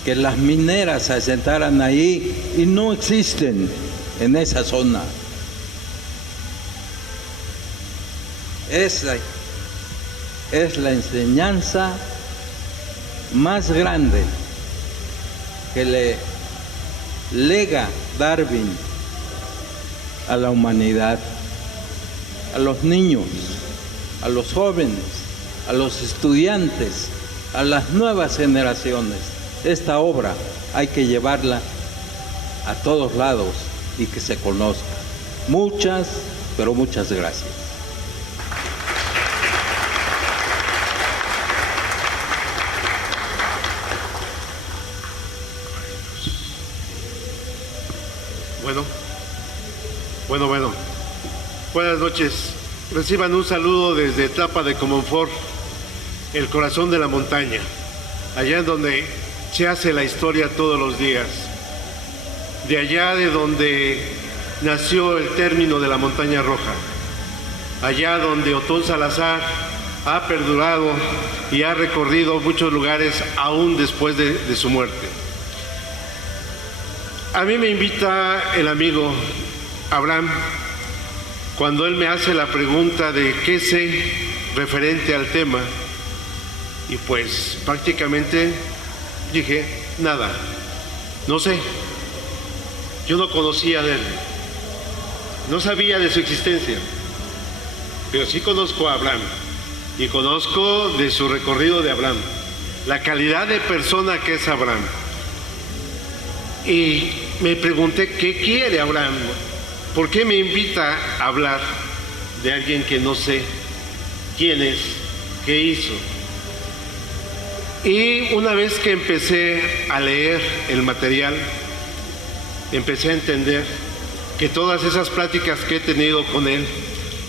que las mineras se asentaran ahí, y no existen en esa zona. Esa es la enseñanza más grande que le lega Darwin a la humanidad, a los niños, a los jóvenes, a los estudiantes, a las nuevas generaciones. Esta obra hay que llevarla a todos lados y que se conozca. Muchas, pero muchas gracias. Bueno. Buenas noches. Reciban un saludo desde Tlapa de Comonfort, el corazón de la montaña, allá en donde se hace la historia todos los días. De allá de donde nació el término de la Montaña Roja. Allá donde Otón Salazar ha perdurado y ha recorrido muchos lugares aún después de su muerte. A mí me invita el amigo Abraham cuando él me hace la pregunta de qué sé referente al tema, y pues prácticamente dije, nada, no sé. Yo no conocía de él, no sabía de su existencia, pero sí conozco a Abraham y conozco de su recorrido de Abraham, la calidad de persona que es Abraham. Y me pregunté, ¿qué quiere Abraham? ¿Por qué me invita a hablar de alguien que no sé quién es, qué hizo? Y una vez que empecé a leer el material, empecé a entender que todas esas pláticas que he tenido con él,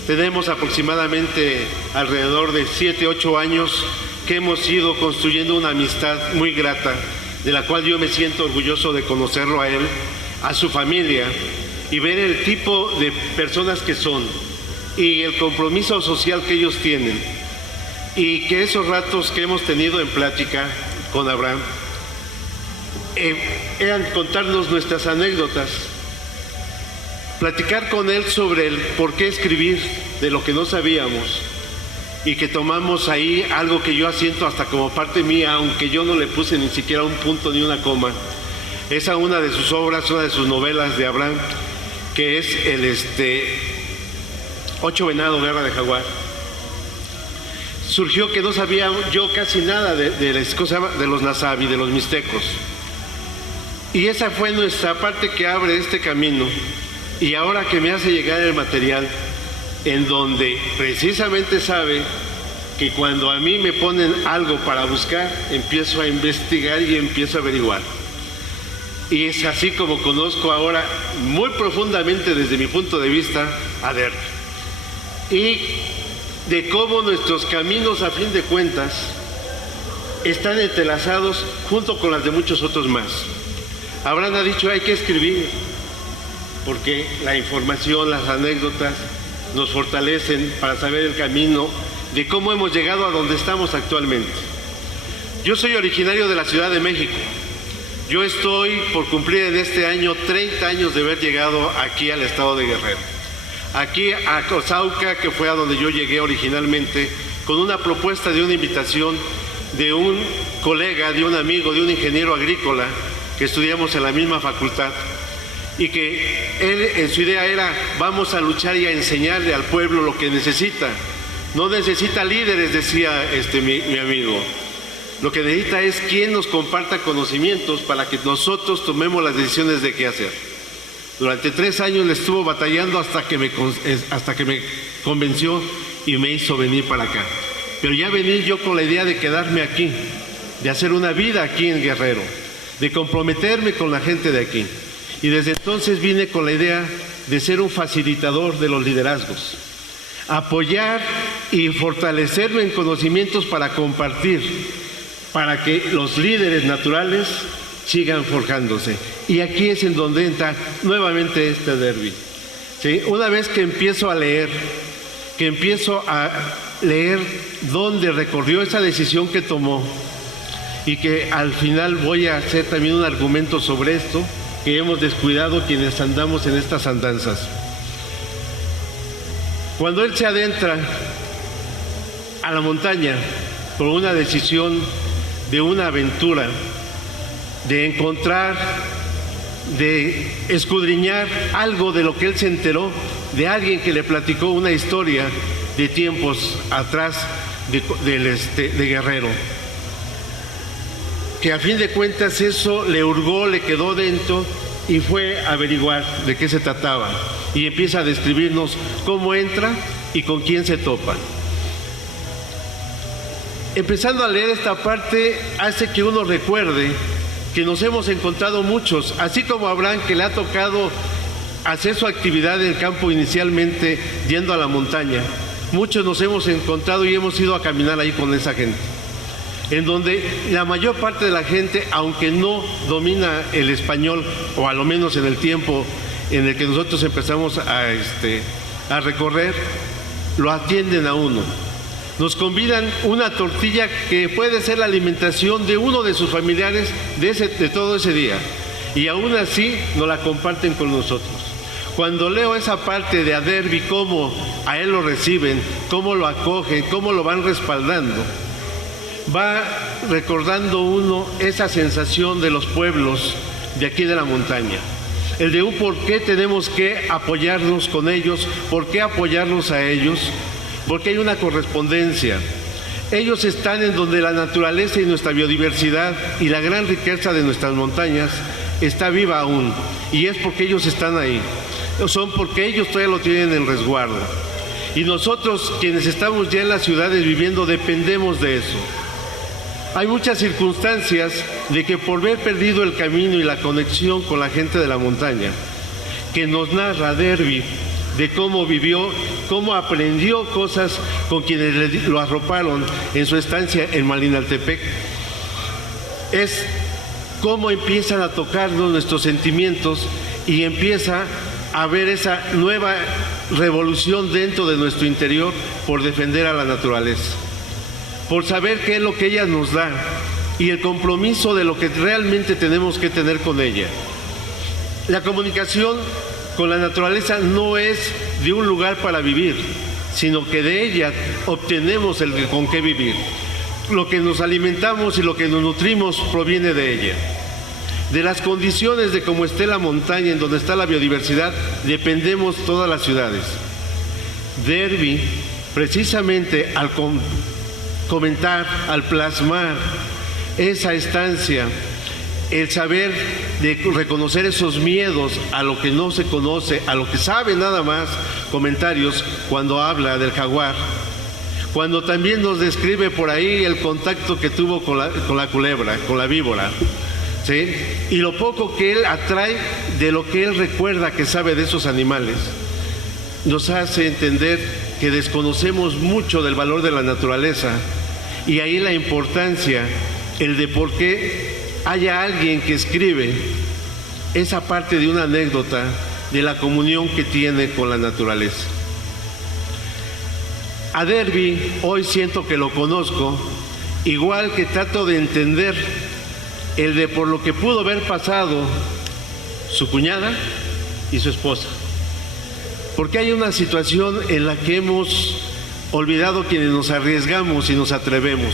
tenemos aproximadamente alrededor de 7, 8 años que hemos ido construyendo una amistad muy grata, de la cual yo me siento orgulloso de conocerlo a él, a su familia, y ver el tipo de personas que son y el compromiso social que ellos tienen, y que esos ratos que hemos tenido en plática con Abraham eran contarnos nuestras anécdotas, platicar con él sobre el por qué escribir de lo que no sabíamos, y que tomamos ahí algo que yo asiento hasta como parte mía, aunque yo no le puse ni siquiera un punto ni una coma. Esa una de sus obras, una de sus novelas de Abraham, que es 8 Venado, Guerra de Jaguar, surgió que no sabía yo casi nada de los nazabi, de los mixtecos. Y esa fue nuestra parte que abre este camino. Y ahora que me hace llegar el material, en donde precisamente sabe que cuando a mí me ponen algo para buscar, empiezo a investigar y empiezo a averiguar. Y es así como conozco ahora muy profundamente, desde mi punto de vista, a Derby. Y de cómo nuestros caminos, a fin de cuentas, están entrelazados junto con las de muchos otros más. Abraham ha dicho, hay que escribir, porque la información, las anécdotas nos fortalecen para saber el camino de cómo hemos llegado a donde estamos actualmente. Yo soy originario de la Ciudad de México. Yo estoy por cumplir en este año 30 años de haber llegado aquí al estado de Guerrero. Aquí a Cozauca, que fue a donde yo llegué originalmente, con una propuesta de una invitación de un colega, de un amigo, de un ingeniero agrícola, que estudiamos en la misma facultad, y que él en su idea era, vamos a luchar y a enseñarle al pueblo lo que necesita. No necesita líderes, decía mi amigo. Lo que necesita es quien nos comparta conocimientos para que nosotros tomemos las decisiones de qué hacer. Durante 3 años le estuvo batallando hasta que me convenció y me hizo venir para acá. Pero ya venir yo con la idea de quedarme aquí, de hacer una vida aquí en Guerrero, de comprometerme con la gente de aquí. Y desde entonces vine con la idea de ser un facilitador de los liderazgos, apoyar y fortalecerme en conocimientos para compartir, para que los líderes naturales sigan forjándose. Y aquí es en donde entra nuevamente este Derby. ¿Sí? Una vez que empiezo a leer dónde recorrió esa decisión que tomó, y que al final voy a hacer también un argumento sobre esto, que hemos descuidado quienes andamos en estas andanzas. Cuando él se adentra a la montaña por una decisión de una aventura, de encontrar, de escudriñar algo de lo que él se enteró de alguien que le platicó una historia de tiempos atrás de Guerrero, que a fin de cuentas eso le hurgó, le quedó dentro y fue a averiguar de qué se trataba, y empieza a describirnos cómo entra y con quién se topa. Empezando a leer esta parte hace que uno recuerde que nos hemos encontrado muchos, así como Abraham, que le ha tocado hacer su actividad en el campo inicialmente yendo a la montaña. Muchos nos hemos encontrado y hemos ido a caminar ahí con esa gente, en donde la mayor parte de la gente, aunque no domina el español, o a lo menos en el tiempo en el que nosotros empezamos a recorrer, lo atienden a uno. Nos convidan una tortilla que puede ser la alimentación de uno de sus familiares de todo ese día, y aún así nos la comparten con nosotros. Cuando leo esa parte de Derby, cómo a él lo reciben, cómo lo acogen, cómo lo van respaldando, va recordando uno esa sensación de los pueblos de aquí de la montaña, el de un por qué tenemos que apoyarnos con ellos, por qué apoyarnos a ellos, porque hay una correspondencia. Ellos están en donde la naturaleza y nuestra biodiversidad y la gran riqueza de nuestras montañas está viva aún, y es porque ellos están ahí, son porque ellos todavía lo tienen en resguardo, y nosotros quienes estamos ya en las ciudades viviendo dependemos de eso. Hay muchas circunstancias de que por haber perdido el camino y la conexión con la gente de la montaña, que nos narra Derby, de cómo vivió, cómo aprendió cosas con quienes lo arroparon en su estancia en Malinaltepec, es cómo empiezan a tocarnos nuestros sentimientos y empieza a haber esa nueva revolución dentro de nuestro interior por defender a la naturaleza, por saber qué es lo que ella nos da y el compromiso de lo que realmente tenemos que tener con ella. La comunicación con la naturaleza no es de un lugar para vivir, sino que de ella obtenemos el con qué vivir. Lo que nos alimentamos y lo que nos nutrimos proviene de ella. De las condiciones de cómo esté la montaña, en donde está la biodiversidad, dependemos todas las ciudades. Derby, precisamente al comentar, al plasmar esa estancia, el saber de reconocer esos miedos a lo que no se conoce, a lo que sabe nada más, comentarios cuando habla del jaguar, cuando también nos describe por ahí el contacto que tuvo con la culebra, con la víbora, ¿sí? Y lo poco que él atrae de lo que él recuerda que sabe de esos animales, nos hace entender que desconocemos mucho del valor de la naturaleza, y ahí la importancia, el de por qué haya alguien que escribe esa parte de una anécdota de la comunión que tiene con la naturaleza. A Derby hoy siento que lo conozco, igual que trato de entender el de por lo que pudo haber pasado su cuñada y su esposa. Porque hay una situación en la que hemos olvidado quienes nos arriesgamos y nos atrevemos.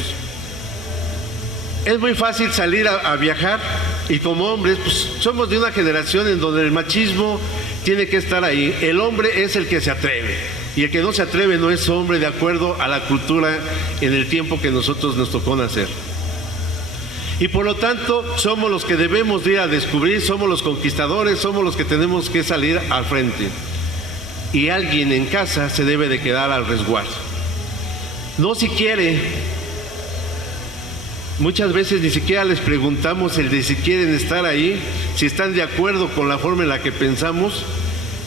Es muy fácil salir a viajar, y como hombres pues somos de una generación en donde el machismo tiene que estar ahí. El hombre es el que se atreve, y el que no se atreve no es hombre, de acuerdo a la cultura en el tiempo que nosotros nos tocó nacer. Y por lo tanto somos los que debemos de ir a descubrir, somos los conquistadores, somos los que tenemos que salir al frente, y alguien en casa se debe de quedar al resguardo. No si quiere. Muchas veces ni siquiera les preguntamos el de si quieren estar ahí, si están de acuerdo con la forma en la que pensamos,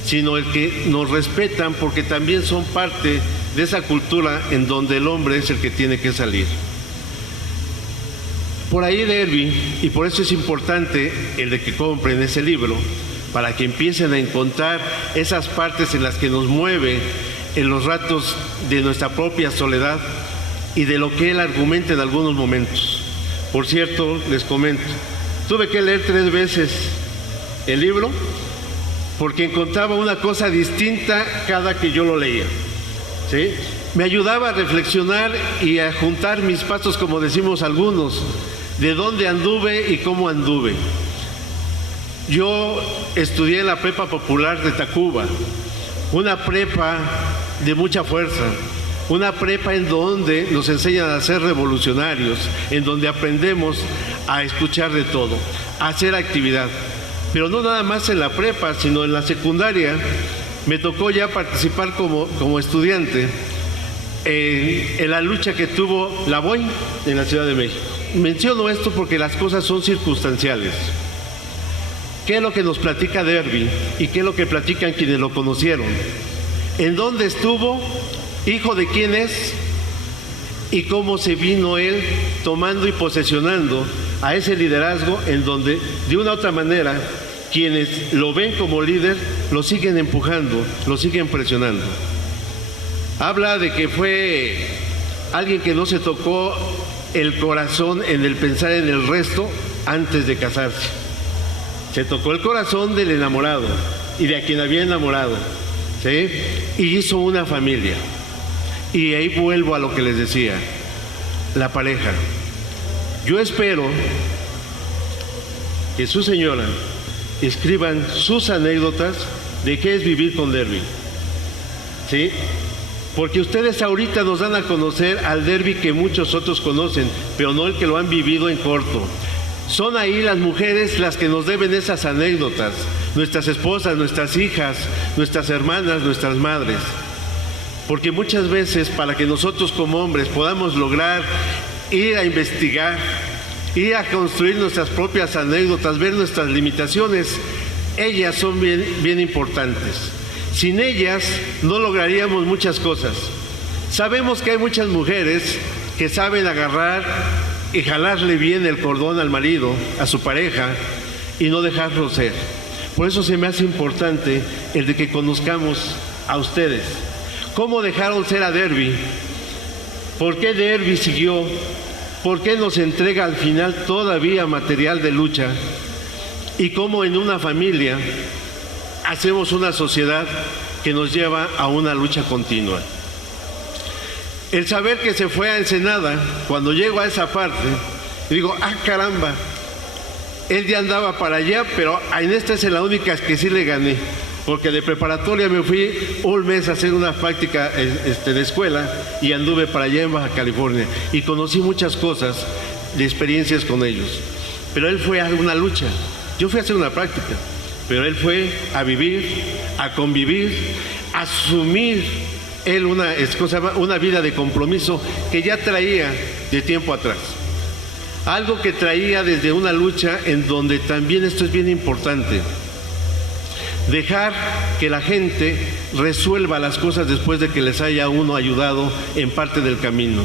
sino el que nos respetan porque también son parte de esa cultura en donde el hombre es el que tiene que salir. Por ahí Derby, y por eso es importante el de que compren ese libro, para que empiecen a encontrar esas partes en las que nos mueve en los ratos de nuestra propia soledad y de lo que él argumenta en algunos momentos. Por cierto, les comento, tuve que leer 3 veces el libro porque encontraba una cosa distinta cada que yo lo leía, ¿sí? Me ayudaba a reflexionar y a juntar mis pasos, como decimos algunos, de dónde anduve y cómo anduve. Yo estudié en la prepa popular de Tacuba, una prepa de mucha fuerza, una prepa en donde nos enseñan a ser revolucionarios, en donde aprendemos a escuchar de todo, a hacer actividad. Pero no nada más en la prepa, sino en la secundaria. Me tocó ya participar como estudiante en la lucha que tuvo la BOI en la Ciudad de México. Menciono esto porque las cosas son circunstanciales. ¿Qué es lo que nos platica Derby y qué es lo que platican quienes lo conocieron? ¿En dónde estuvo? ¿Hijo de quién es? ¿Y cómo se vino él tomando y posesionando a ese liderazgo en donde, de una u otra manera, quienes lo ven como líder, lo siguen empujando, lo siguen presionando? Habla de que fue alguien que no se tocó el corazón en el pensar en el resto antes de casarse. Se tocó el corazón del enamorado y de a quien había enamorado, ¿sí? Y hizo una familia. Y ahí vuelvo a lo que les decía, la pareja. Yo espero que su señora escriban sus anécdotas de qué es vivir con Derby, ¿sí? Porque ustedes ahorita nos dan a conocer al Derby que muchos otros conocen, pero no el que lo han vivido en corto. Son ahí las mujeres las que nos deben esas anécdotas, nuestras esposas, nuestras hijas, nuestras hermanas, nuestras madres. Porque muchas veces, para que nosotros como hombres podamos lograr ir a investigar, ir a construir nuestras propias anécdotas, ver nuestras limitaciones, ellas son bien importantes. Sin ellas no lograríamos muchas cosas. Sabemos que hay muchas mujeres que saben agarrar y jalarle bien el cordón al marido, a su pareja, y no dejarlo ser. Por eso se me hace importante el de que conozcamos a ustedes. ¿Cómo dejaron ser a Derby? ¿Por qué Derby siguió? ¿Por qué nos entrega al final todavía material de lucha? Y cómo en una familia hacemos una sociedad que nos lleva a una lucha continua. El saber que se fue a Ensenada, cuando llego a esa parte, digo, ¡ah, caramba! él ya andaba para allá, pero en esta es la única que sí le gané, porque de preparatoria me fui un mes a hacer una práctica de escuela y anduve para allá en Baja California y conocí muchas cosas de experiencias con ellos. Pero él fue a una lucha, yo fui a hacer una práctica, pero él fue a vivir, a convivir, a asumir él una vida de compromiso que ya traía de tiempo atrás. Algo que traía desde una lucha en donde también esto es bien importante. Dejar que la gente resuelva las cosas después de que les haya uno ayudado en parte del camino.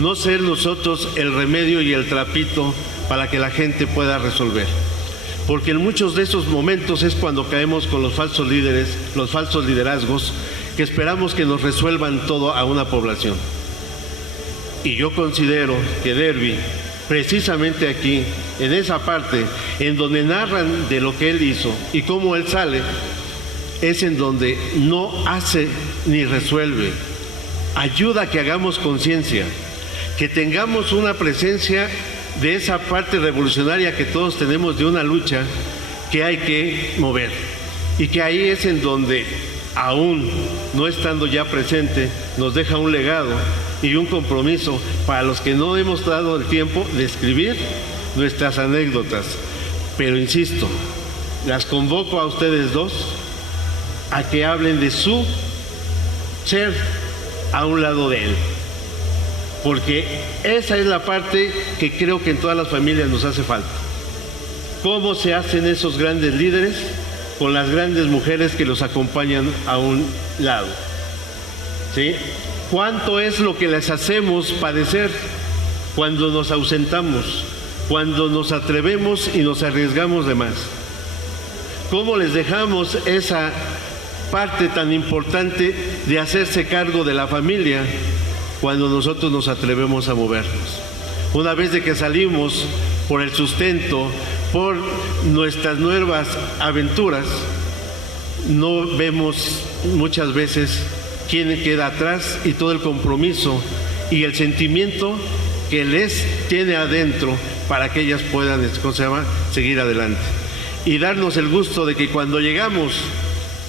No ser nosotros el remedio y el trapito para que la gente pueda resolver. Porque en muchos de esos momentos es cuando caemos con los falsos líderes, los falsos liderazgos, que esperamos que nos resuelvan todo a una población. Y yo considero que Derby, precisamente aquí, en esa parte, en donde narran de lo que él hizo y cómo él sale, es en donde no hace ni resuelve. Ayuda a que hagamos conciencia, que tengamos una presencia de esa parte revolucionaria que todos tenemos de una lucha que hay que mover. Y que ahí es en donde, aún no estando ya presente, nos deja un legado y un compromiso para los que no hemos dado el tiempo de escribir nuestras anécdotas. Pero insisto, las convoco a ustedes dos a que hablen de su ser a un lado de él, porque esa es la parte que creo que en todas las familias nos hace falta. ¿Cómo se hacen esos grandes líderes con las grandes mujeres que los acompañan a un lado? ¿Sí? ¿Cuánto es lo que les hacemos padecer cuando nos ausentamos, cuando nos atrevemos y nos arriesgamos de más? ¿Cómo les dejamos esa parte tan importante de hacerse cargo de la familia cuando nosotros nos atrevemos a movernos? Una vez de que salimos por el sustento, por nuestras nuevas aventuras, no vemos muchas veces quién queda atrás y todo el compromiso y el sentimiento que les tiene adentro para que ellas puedan, seguir adelante. Y darnos el gusto de que cuando llegamos,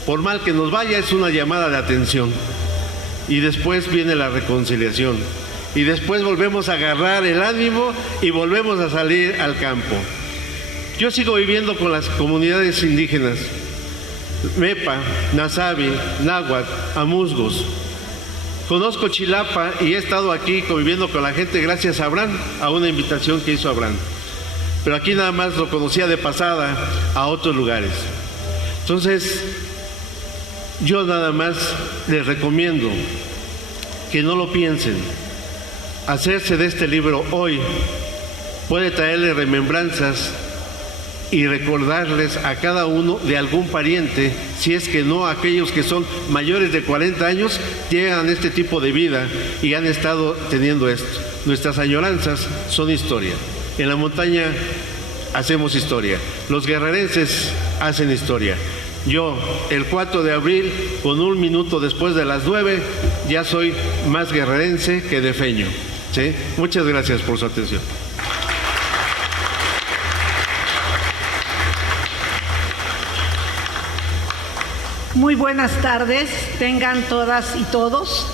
por mal que nos vaya, es una llamada de atención. Y después viene la reconciliación. Y después volvemos a agarrar el ánimo y volvemos a salir al campo. Yo sigo viviendo con las comunidades indígenas, Mepa, Nasabi, Náhuatl, Amuzgos. Conozco Chilapa y he estado aquí conviviendo con la gente gracias a Abraham, a una invitación que hizo Abraham. Pero aquí nada más lo conocía de pasada a otros lugares. Entonces, yo nada más les recomiendo que no lo piensen. Hacerse de este libro hoy puede traerle remembranzas y recordarles a cada uno de algún pariente, si es que no aquellos que son mayores de 40 años, llegan a este tipo de vida y han estado teniendo esto. Nuestras añoranzas son historia. En la montaña hacemos historia. Los guerrerenses hacen historia. Yo, el 4 de abril, con 1 minuto después de las 9, ya soy más guerrerense que defeño. ¿Sí? Muchas gracias por su atención. Muy buenas tardes, tengan todas y todos.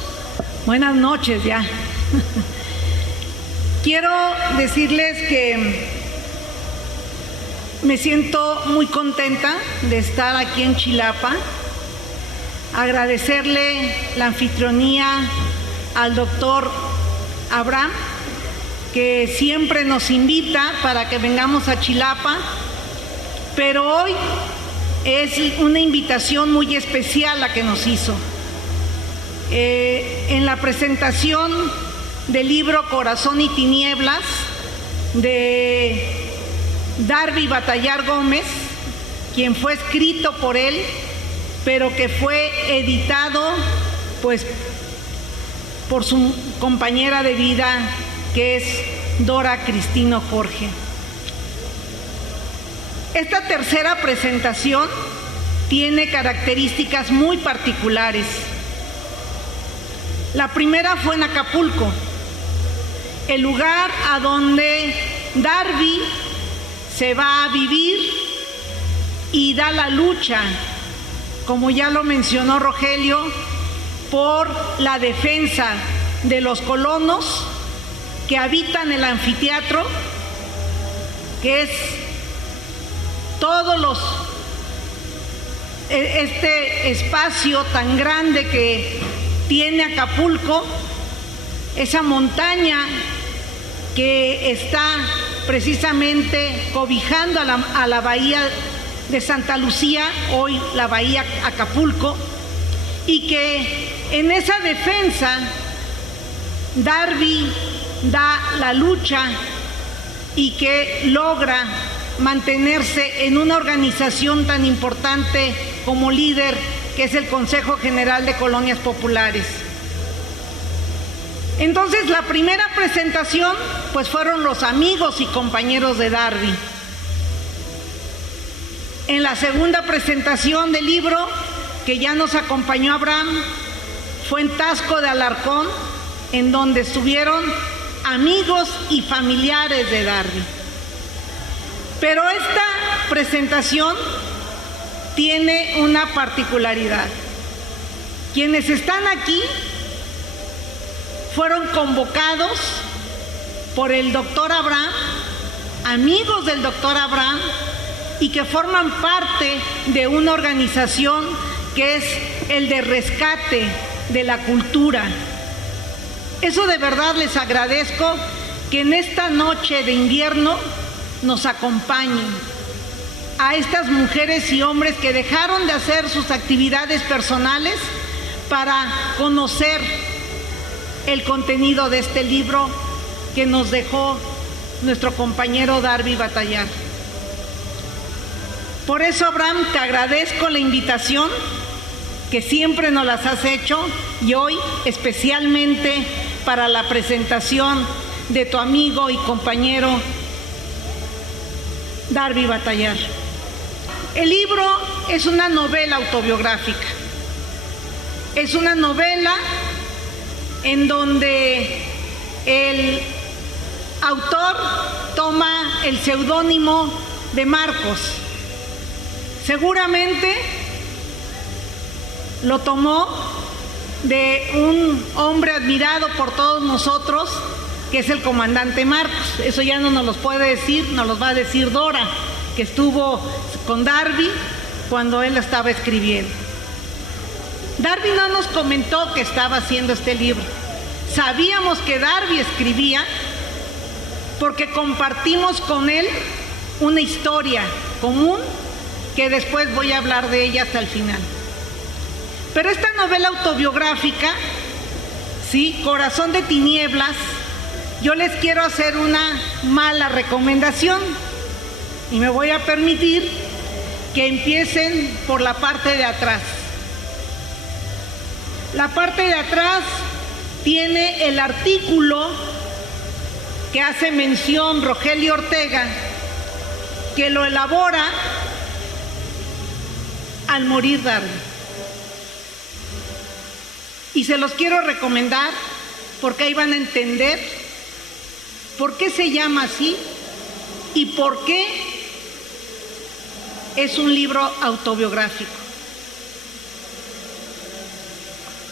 Buenas noches ya. Quiero decirles que me siento muy contenta de estar aquí en Chilapa. Agradecerle la anfitrionía al doctor Abraham, que siempre nos invita para que vengamos a Chilapa, pero hoy es una invitación muy especial la que nos hizo. En la presentación del libro Corazón y Tinieblas de Darby Batallar Gómez, quien fue escrito por él, pero que fue editado pues por su compañera de vida, que es Dora Cristino Jorge. Esta tercera presentación tiene características muy particulares. La primera fue en Acapulco, el lugar a donde Darby se va a vivir y da la lucha, como ya lo mencionó Rogelio, por la defensa de los colonos que habitan el anfiteatro, que es este espacio tan grande que tiene Acapulco, esa montaña que está precisamente cobijando a la bahía de Santa Lucía, hoy la bahía Acapulco, y que en esa defensa Darby da la lucha y que logra mantenerse en una organización tan importante como líder, que es el Consejo General de Colonias Populares. Entonces, la primera presentación, pues fueron los amigos y compañeros de Darby. En la segunda presentación del libro, que ya nos acompañó Abraham, fue en Taxco de Alarcón, en donde estuvieron amigos y familiares de Darby. Pero esta presentación tiene una particularidad. Quienes están aquí fueron convocados por el doctor Abraham, amigos del doctor Abraham, y que forman parte de una organización que es el de rescate de la cultura. Eso de verdad les agradezco, que en esta noche de invierno nos acompañen a estas mujeres y hombres que dejaron de hacer sus actividades personales para conocer el contenido de este libro que nos dejó nuestro compañero Darby Batallar. Por eso, Abraham, te agradezco la invitación, que siempre nos las has hecho, y hoy especialmente para la presentación de tu amigo y compañero Darby Batallar. El libro es una novela autobiográfica. Es una novela en donde el autor toma el seudónimo de Marcos. Seguramente lo tomó de un hombre admirado por todos nosotros, que es el comandante Marcos. Eso ya no nos los puede decir, nos los va a decir Dora, que estuvo con Darby cuando él estaba escribiendo. Darby no nos comentó que estaba haciendo este libro. Sabíamos que Darby escribía porque compartimos con él una historia común, que después voy a hablar de ella hasta el final. Pero esta novela autobiográfica, ¿sí? Corazón de Tinieblas, yo les quiero hacer una mala recomendación y me voy a permitir que empiecen por la parte de atrás. La parte de atrás tiene el artículo que hace mención Rogelio Ortega, que lo elabora al morir Darby. Y se los quiero recomendar porque ahí van a entender por qué se llama así y por qué es un libro autobiográfico.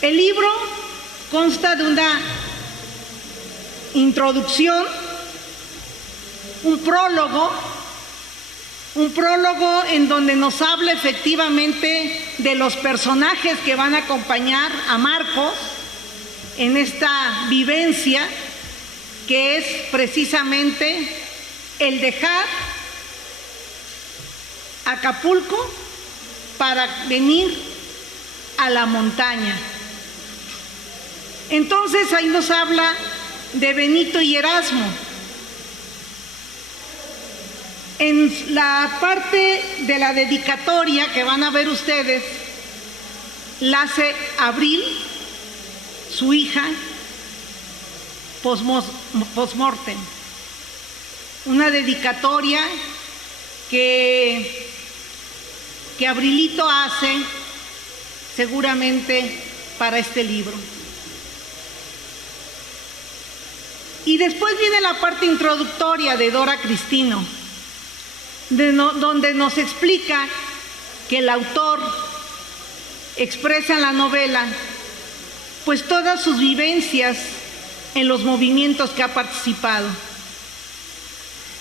El libro consta de una introducción, un prólogo en donde nos habla efectivamente de los personajes que van a acompañar a Marcos en esta vivencia, que es precisamente el dejar Acapulco para venir a la montaña. Entonces ahí nos habla de Benito y Erasmo. En la parte de la dedicatoria que van a ver ustedes, la hace Abril, su hija, post-mortem. Una dedicatoria que Abrilito hace seguramente para este libro. Y después viene la parte introductoria de Dora Cristino, donde nos explica que el autor expresa en la novela pues todas sus vivencias en los movimientos que ha participado,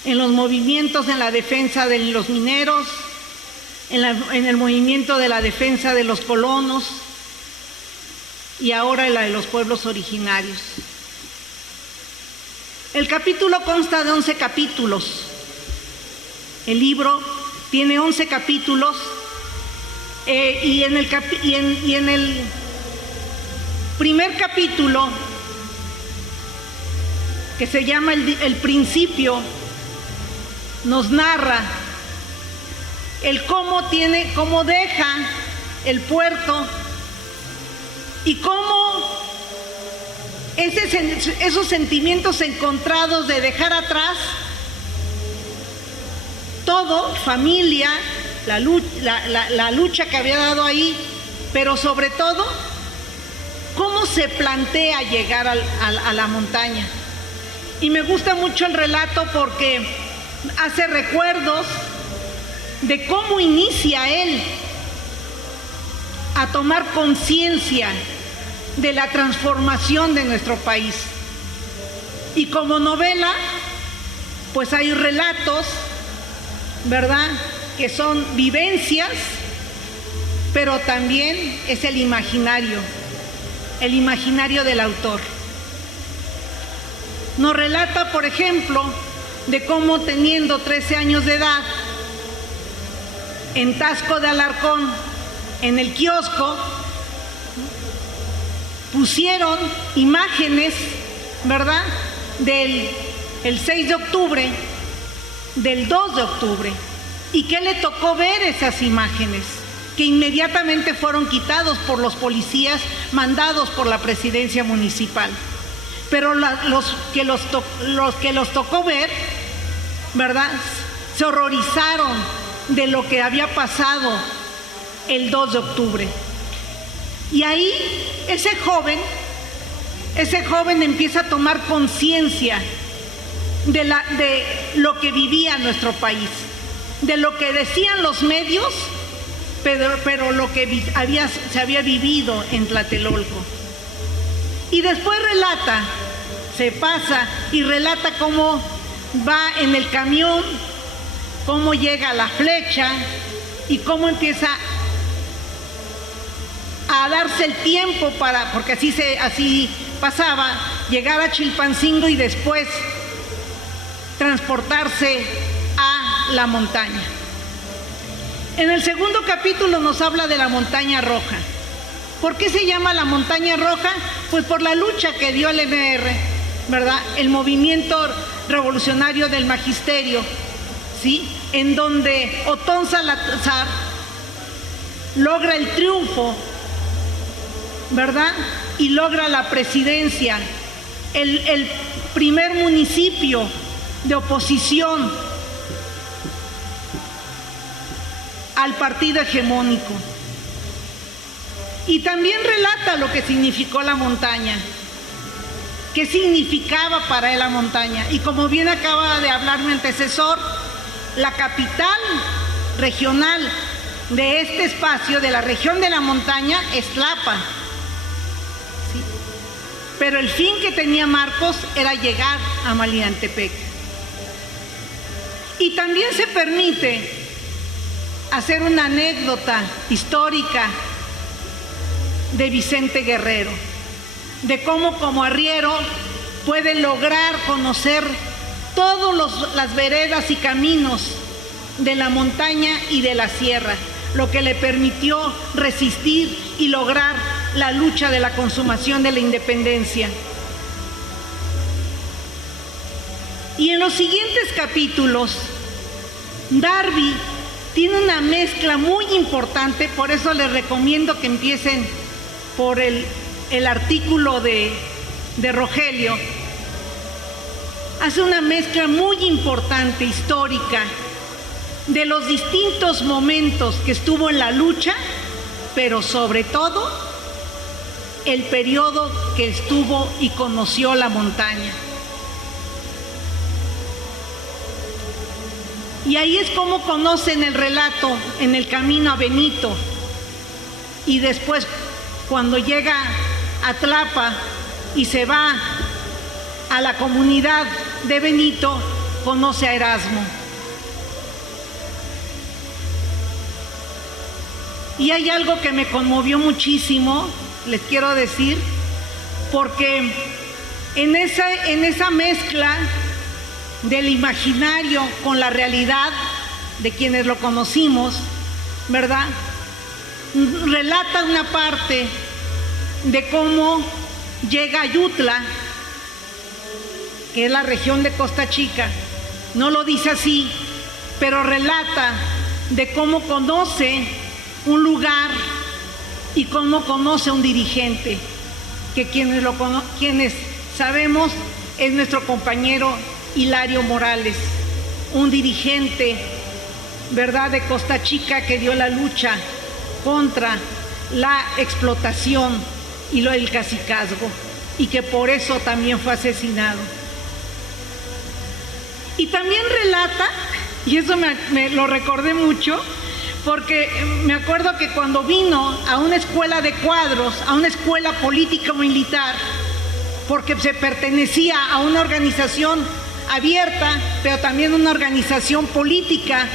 en los movimientos en la defensa de los mineros, en el movimiento de la defensa de los colonos y ahora en la de los pueblos originarios. El capítulo consta de 11 capítulos. El libro tiene 11 capítulos y en el primer capítulo, que se llama el principio, nos narra el cómo deja el puerto y cómo esos sentimientos encontrados de dejar atrás todo, familia, la lucha que había dado ahí, pero sobre todo cómo se plantea llegar a la montaña. Y me gusta mucho el relato porque hace recuerdos de cómo inicia él a tomar conciencia de la transformación de nuestro país. Y como novela, pues hay relatos, ¿verdad?, que son vivencias, pero también es el imaginario del autor. Nos relata, por ejemplo, de cómo teniendo 13 años de edad, en Taxco de Alarcón, en el kiosco, pusieron imágenes, ¿verdad?, del 6 de octubre, del 2 de octubre, y que le tocó ver esas imágenes, que inmediatamente fueron quitados por los policías mandados por la presidencia municipal. Pero los que los tocó ver, ¿verdad?, se horrorizaron de lo que había pasado el 2 de octubre. Y ahí ese joven empieza a tomar conciencia de lo que vivía nuestro país, de lo que decían los medios, pero lo que se había vivido en Tlatelolco. Y después se pasa y relata cómo va en el camión, cómo llega a la flecha y cómo empieza a darse el tiempo porque así pasaba, llegar a Chilpancingo y después transportarse a la montaña. En el segundo capítulo nos habla de la Montaña Roja. ¿Por qué se llama la Montaña Roja? Pues por la lucha que dio el MR, ¿verdad?, el movimiento revolucionario del magisterio, ¿sí?, en donde Otón Salazar logra el triunfo, ¿verdad?, y logra la presidencia, el primer municipio de oposición al partido hegemónico. Y también relata lo que significó la montaña, qué significaba para él la montaña. Y como bien acaba de hablar mi antecesor, la capital regional de este espacio, de la región de la montaña, es Tlapa. ¿Sí? Pero el fin que tenía Marcos era llegar a Malinaltepec. Y también se permite hacer una anécdota histórica de Vicente Guerrero, de cómo como arriero puede lograr conocer todas las veredas y caminos de la montaña y de la sierra, lo que le permitió resistir y lograr la lucha de la consumación de la independencia. Y en los siguientes capítulos, Darby tiene una mezcla muy importante, por eso les recomiendo que empiecen por el artículo de Rogelio. Hace una mezcla muy importante, histórica, de los distintos momentos que estuvo en la lucha, pero sobre todo el periodo que estuvo y conoció la montaña. Y ahí es como conocen el relato en el camino a Benito. Y después, cuando llega a Tlapa y se va a la comunidad de Benito, conoce a Erasmo. Y hay algo que me conmovió muchísimo, les quiero decir, porque en esa mezcla del imaginario con la realidad de quienes lo conocimos, ¿verdad? Relata una parte de cómo llega a Yutla, que es la región de Costa Chica. No lo dice así, pero relata de cómo conoce un lugar y cómo conoce un dirigente, que quienes sabemos es nuestro compañero Hilario Morales, un dirigente, ¿verdad?, de Costa Chica, que dio la lucha contra la explotación y el cacicazgo, y que por eso también fue asesinado. Y también relata, y eso me lo recordé mucho, porque me acuerdo que cuando vino a una escuela de cuadros, a una escuela político-militar, porque se pertenecía a una organización abierta, pero también una organización política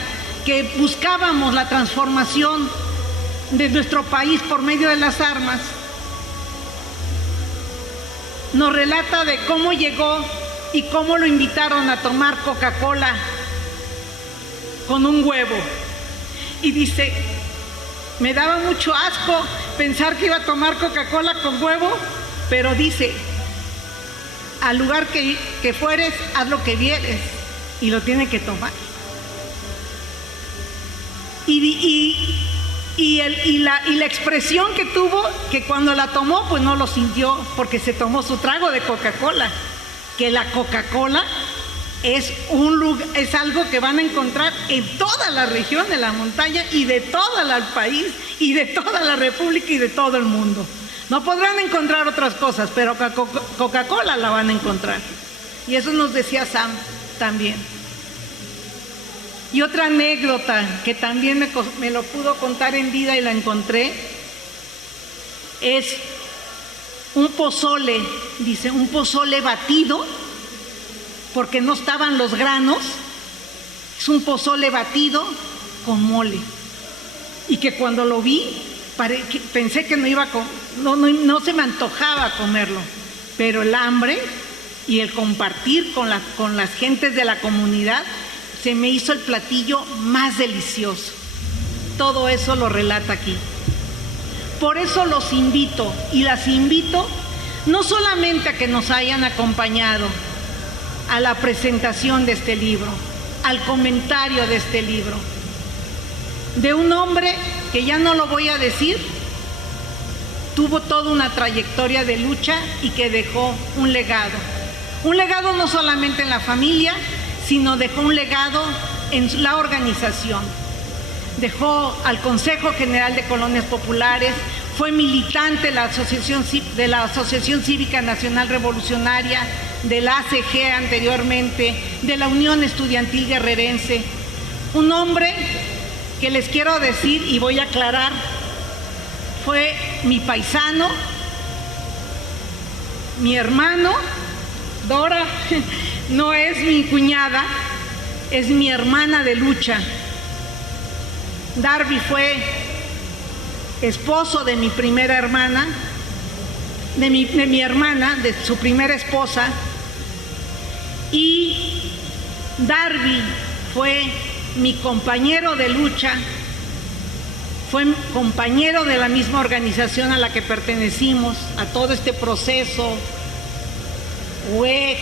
que buscábamos la transformación de nuestro país por medio de las armas, nos relata de cómo llegó y cómo lo invitaron a tomar Coca-Cola con un huevo. Y dice, me daba mucho asco pensar que iba a tomar Coca-Cola con huevo, pero dice, al lugar que fueres, haz lo que vieres, y lo tiene que tomar. Y la expresión que tuvo, que cuando la tomó, pues no lo sintió, porque se tomó su trago de Coca-Cola, que la Coca-Cola es algo que van a encontrar en toda la región de la montaña y de todo el país y de toda la república y de todo el mundo. No podrán encontrar otras cosas, pero Coca-Cola la van a encontrar. Y eso nos decía Sam también. Y otra anécdota que también me lo pudo contar en vida y la encontré, es un pozole, dice, un pozole batido, porque no estaban los granos, es un pozole batido con mole. Y que cuando lo vi, pensé que no se me antojaba comerlo, pero el hambre y el compartir con las gentes de la comunidad se me hizo el platillo más delicioso. Todo eso lo relata aquí. Por eso los invito y las invito no solamente a que nos hayan acompañado a la presentación de este libro, al comentario de este libro, de un hombre que ya no lo voy a decir, tuvo toda una trayectoria de lucha y que dejó un legado no solamente en la familia, sino dejó un legado en la organización. Dejó al Consejo General de Colonias Populares, fue militante de la Asociación Cívica Nacional Revolucionaria, de la ACG anteriormente, de la Unión Estudiantil Guerrerense. Un hombre que les quiero decir, y voy a aclarar, fue mi paisano, mi hermano. Dora no es mi cuñada, es mi hermana de lucha. Darby fue esposo de mi primera hermana, de mi hermana, de su primera esposa, y Darby fue mi compañero de lucha, fue compañero de la misma organización a la que pertenecimos, a todo este proceso, UEG,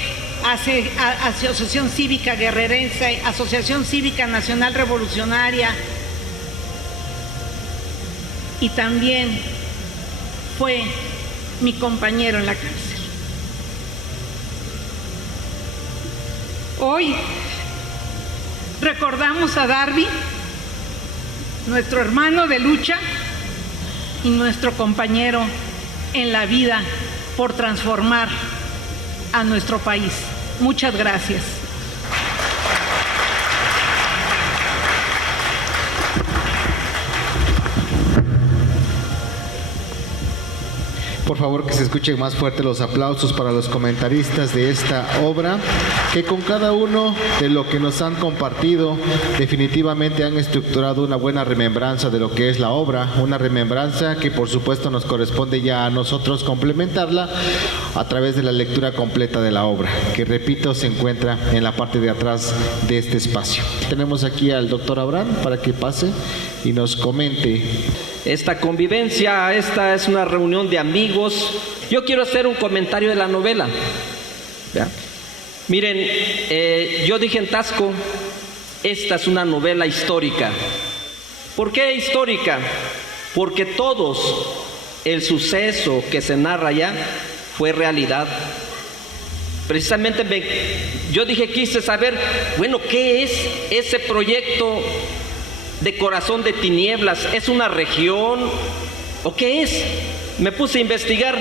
Asociación Cívica Guerrerense, Asociación Cívica Nacional Revolucionaria, y también fue mi compañero en la cárcel. Hoy recordamos a Darby, nuestro hermano de lucha y nuestro compañero en la vida por transformar a nuestro país. Muchas gracias. Por favor, que se escuchen más fuerte los aplausos para los comentaristas de esta obra, que con cada uno de lo que nos han compartido, definitivamente han estructurado una buena remembranza de lo que es la obra, una remembranza que por supuesto nos corresponde ya a nosotros complementarla a través de la lectura completa de la obra, que repito, se encuentra en la parte de atrás de este espacio. Tenemos aquí al doctor Abraham para que pase y nos comente. Esta convivencia, esta es una reunión de amigos. Yo quiero hacer un comentario de la novela. ¿Ya? Miren, yo dije en Tasco, esta es una novela histórica. ¿Por qué histórica? Porque todos, el suceso que se narra allá fue realidad. Precisamente yo dije, quise saber, bueno, ¿qué es ese proyecto de Corazón de Tinieblas? ¿Es una región o qué es? Me puse a investigar.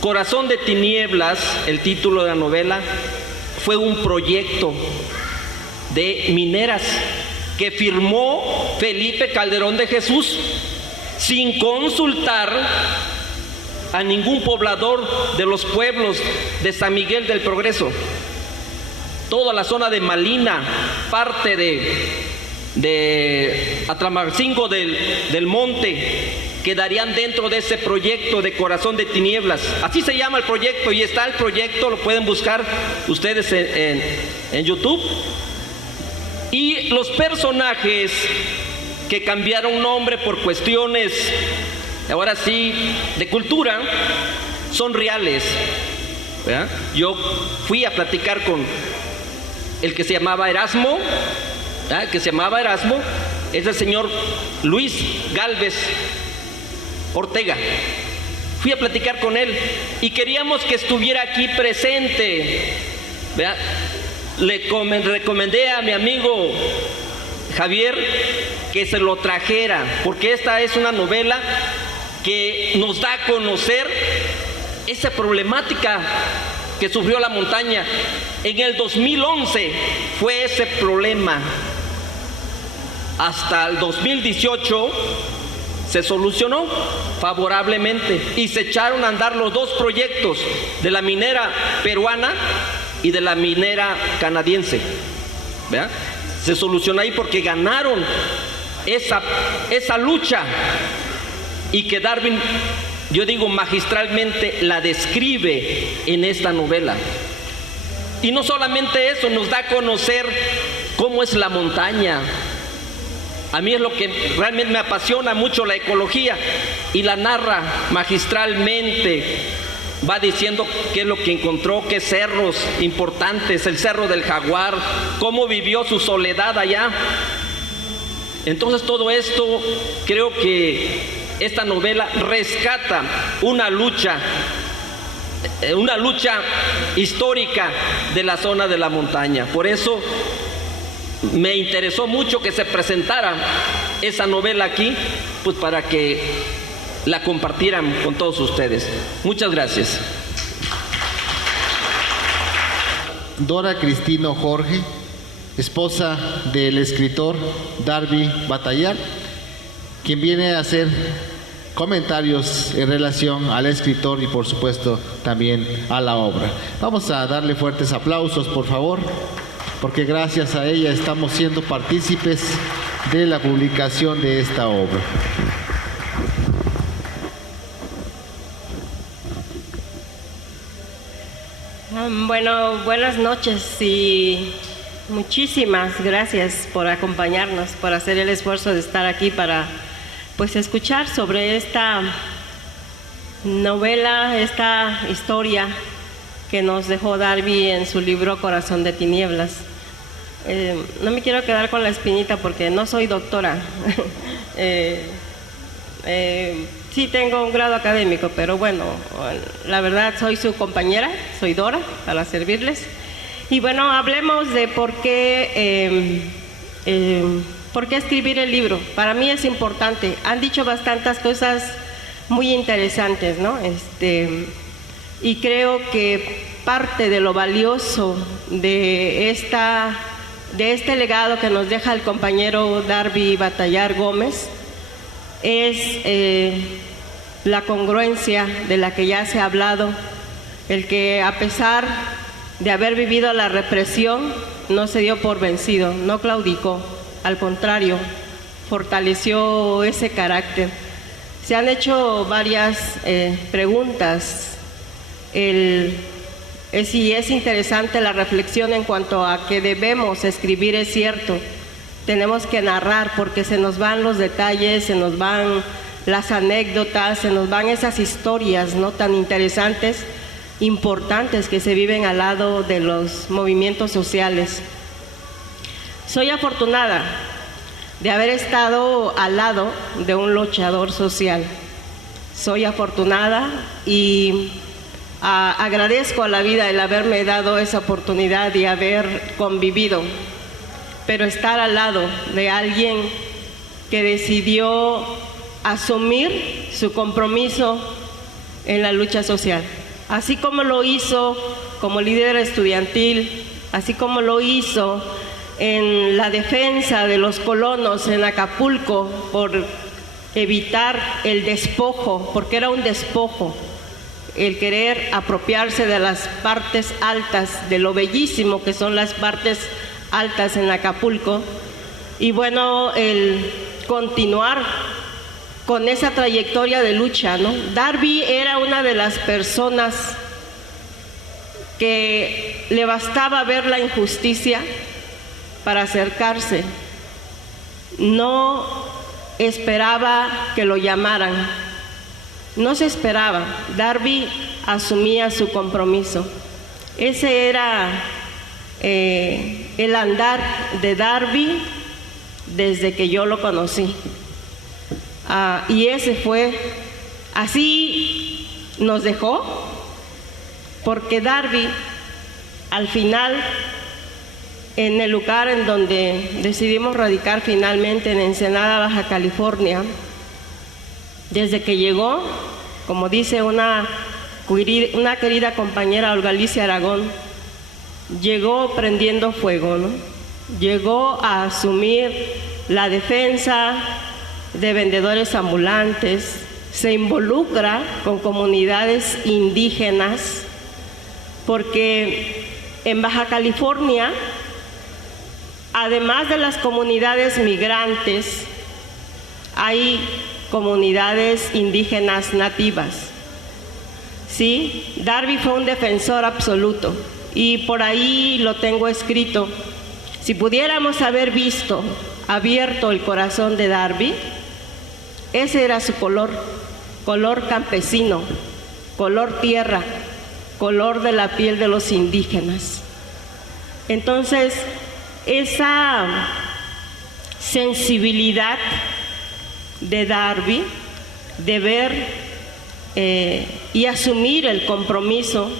Corazón de Tinieblas, el título de la novela, fue un proyecto de mineras que firmó Felipe Calderón de Jesús sin consultar a ningún poblador de los pueblos de San Miguel del Progreso. Toda la zona de Malina, parte de Atramarcingo del Monte, quedarían dentro de ese proyecto de Corazón de Tinieblas. Así se llama el proyecto, y está el proyecto, lo pueden buscar ustedes en YouTube. Y los personajes que cambiaron nombre por cuestiones, ahora sí, de cultura, son reales, ¿verdad? Yo fui a platicar con el que se llamaba Erasmo, ¿verdad? Es el señor Luis Gálvez Ortega. Fui a platicar con él y queríamos que estuviera aquí presente, ¿verdad? Le recomendé a mi amigo Javier que se lo trajera, porque esta es una novela que nos da a conocer esa problemática que sufrió la montaña. En el 2011 fue ese problema. Hasta el 2018 se solucionó favorablemente y se echaron a andar los dos proyectos, de la minera peruana y de la minera canadiense, ¿verdad? Se solucionó ahí porque ganaron esa lucha, y que Darwin, yo digo, magistralmente la describe en esta novela. Y no solamente eso, nos da a conocer cómo es la montaña. A mí es lo que realmente me apasiona mucho, la ecología, y la narra magistralmente. Va diciendo qué es lo que encontró, qué cerros importantes, el Cerro del Jaguar, cómo vivió su soledad allá. Entonces todo esto, creo que esta novela rescata una lucha histórica de la zona de la montaña. Por eso me interesó mucho que se presentara esa novela aquí, pues para que la compartieran con todos ustedes. Muchas gracias. Dora Cristino Jorge, esposa del escritor Darby Batallar, quien viene a hacer comentarios en relación al escritor y por supuesto también a la obra. Vamos a darle fuertes aplausos, por favor, porque gracias a ella estamos siendo partícipes de la publicación de esta obra. Bueno, buenas noches y muchísimas gracias por acompañarnos, por hacer el esfuerzo de estar aquí para pues escuchar sobre esta novela, esta historia que nos dejó Darby en su libro Corazón de Tinieblas. No me quiero quedar con la espinita porque no soy doctora. Sí tengo un grado académico, pero bueno, la verdad soy su compañera, soy Dora, para servirles. Y bueno, hablemos de por qué escribir el libro. Para mí es importante. Han dicho bastantes cosas muy interesantes, ¿no? Y creo que parte de lo valioso de este legado que nos deja el compañero Darby Batallar Gómez es la congruencia de la que ya se ha hablado, el que a pesar de haber vivido la represión, no se dio por vencido, no claudicó, al contrario, fortaleció ese carácter. Se han hecho varias preguntas. Si es interesante la reflexión en cuanto a que debemos escribir, es cierto. Tenemos que narrar porque se nos van los detalles, se nos van las anécdotas, se nos van esas historias no tan interesantes, importantes que se viven al lado de los movimientos sociales. Soy afortunada de haber estado al lado de un luchador social. Soy afortunada y agradezco a la vida el haberme dado esa oportunidad y haber convivido, pero estar al lado de alguien que decidió asumir su compromiso en la lucha social, así como lo hizo como líder estudiantil, así como lo hizo en la defensa de los colonos en Acapulco por evitar el despojo, porque era un despojo, el querer apropiarse de las partes altas, de lo bellísimo que son las partes altas en Acapulco, y bueno, el continuar con esa trayectoria de lucha, ¿no? Darby era una de las personas que le bastaba ver la injusticia para acercarse. No esperaba que lo llamaran, no se esperaba. Darby asumía su compromiso. Ese era el andar de Darby desde que yo lo conocí. Y ese fue, así nos dejó, porque Darby, al final, en el lugar en donde decidimos radicar finalmente, en Ensenada, Baja California, desde que llegó, como dice una querida compañera, Olga Alicia Aragón, llegó prendiendo fuego, ¿no? Llegó a asumir la defensa de vendedores ambulantes, se involucra con comunidades indígenas, porque en Baja California, además de las comunidades migrantes, hay comunidades indígenas nativas. Sí, Darby fue un defensor absoluto y por ahí lo tengo escrito. Si pudiéramos haber visto abierto el corazón de Darby, ese era su color, color campesino, color tierra, color de la piel de los indígenas. Entonces, esa sensibilidad de Darby de ver y asumir el compromiso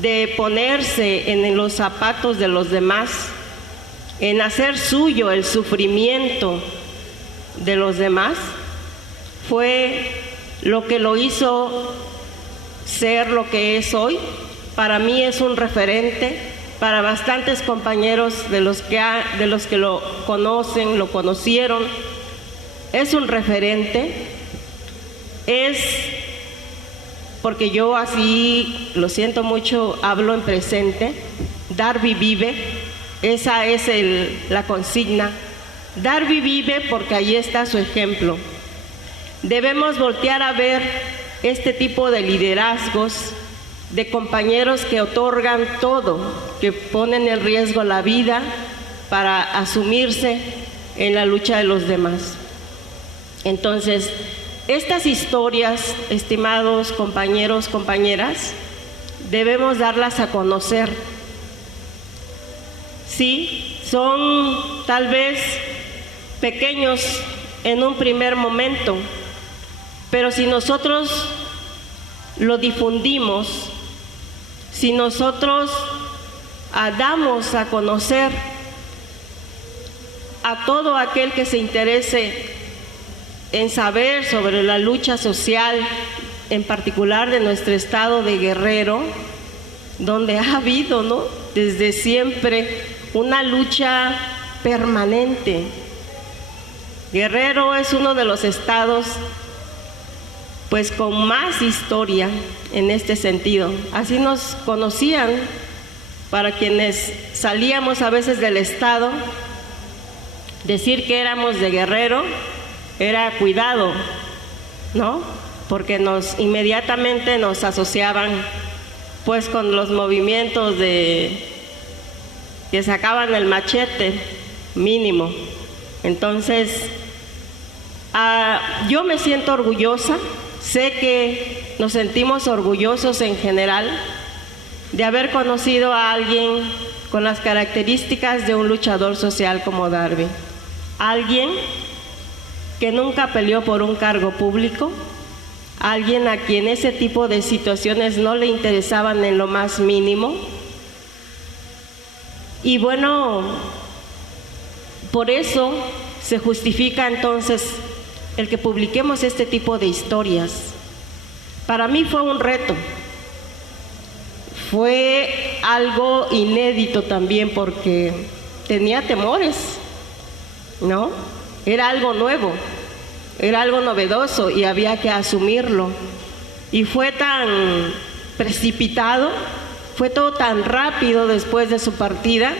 de ponerse en los zapatos de los demás, en hacer suyo el sufrimiento de los demás, fue lo que lo hizo ser lo que es hoy. Para mí es un referente, para bastantes compañeros de los que lo conocen, lo conocieron, es un referente. Es porque yo así, lo siento mucho, hablo en presente. Darby vive, esa es la consigna. Darby vive porque ahí está su ejemplo. Debemos voltear a ver este tipo de liderazgos, de compañeros que otorgan todo, que ponen en riesgo la vida para asumirse en la lucha de los demás. Entonces, estas historias, estimados compañeros, compañeras, debemos darlas a conocer. Sí, son tal vez pequeños en un primer momento, pero si nosotros lo difundimos, si nosotros damos a conocer a todo aquel que se interese en saber sobre la lucha social, en particular de nuestro estado de Guerrero, donde ha habido, ¿no?, desde siempre una lucha permanente. Guerrero es uno de los estados pues con más historia en este sentido. Así nos conocían, para quienes salíamos a veces del estado, decir que éramos de Guerrero era cuidado, ¿no? Porque inmediatamente nos asociaban pues con los movimientos que sacaban el machete mínimo. Entonces, yo me siento orgullosa, sé que nos sentimos orgullosos en general de haber conocido a alguien con las características de un luchador social como Darby. Alguien que nunca peleó por un cargo público, alguien a quien ese tipo de situaciones no le interesaban en lo más mínimo. Y bueno, por eso se justifica entonces el que publiquemos este tipo de historias. Para mí fue un reto, fue algo inédito también porque tenía temores, ¿no? Era algo nuevo, era algo novedoso y había que asumirlo. Y fue tan precipitado, fue todo tan rápido después de su partida,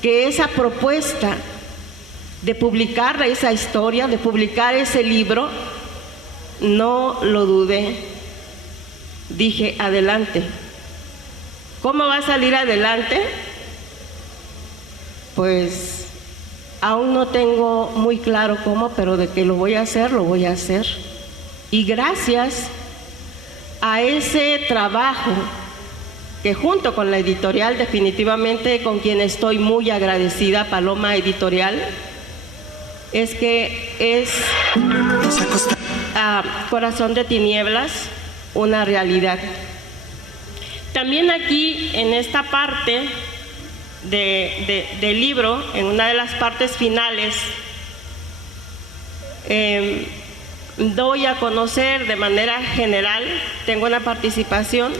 que esa propuesta de publicar esa historia, de publicar ese libro, no lo dudé. Dije, adelante. ¿Cómo va a salir adelante? Pues aún no tengo muy claro cómo, pero de que lo voy a hacer, lo voy a hacer. Y gracias a ese trabajo que junto con la editorial, definitivamente con quien estoy muy agradecida, Paloma Editorial, es que es Corazón de Tinieblas una realidad. También aquí en esta parte del libro, en una de las partes finales, doy a conocer de manera general, tengo una participación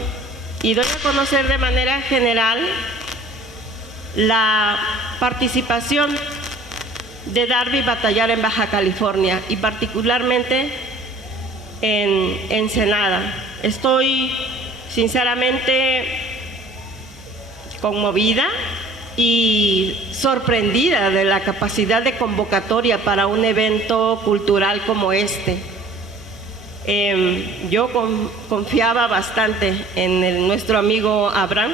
y doy a conocer de manera general la participación de Darby Batallar en Baja California y particularmente en Ensenada. Estoy sinceramente conmovida y sorprendida de la capacidad de convocatoria para un evento cultural como este. Yo confiaba bastante en nuestro amigo Abraham,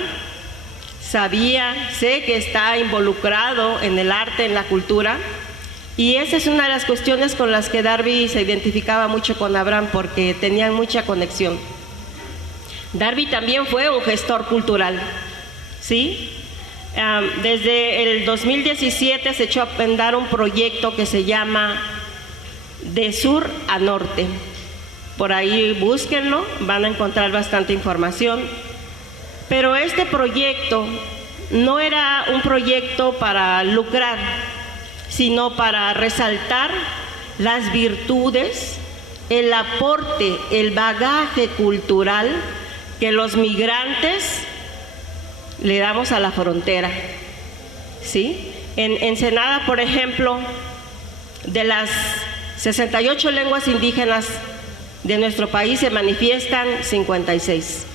sé que está involucrado en el arte, en la cultura, y esa es una de las cuestiones con las que Darby se identificaba mucho con Abraham, porque tenían mucha conexión. Darby también fue un gestor cultural, ¿sí? Desde el 2017 se echó a andar un proyecto que se llama De Sur a Norte. Por ahí búsquenlo, van a encontrar bastante información. Pero este proyecto no era un proyecto para lucrar, sino para resaltar las virtudes, el aporte, el bagaje cultural que los migrantes le damos a la frontera, ¿sí? En Ensenada, por ejemplo, de las 68 lenguas indígenas de nuestro país se manifiestan 56.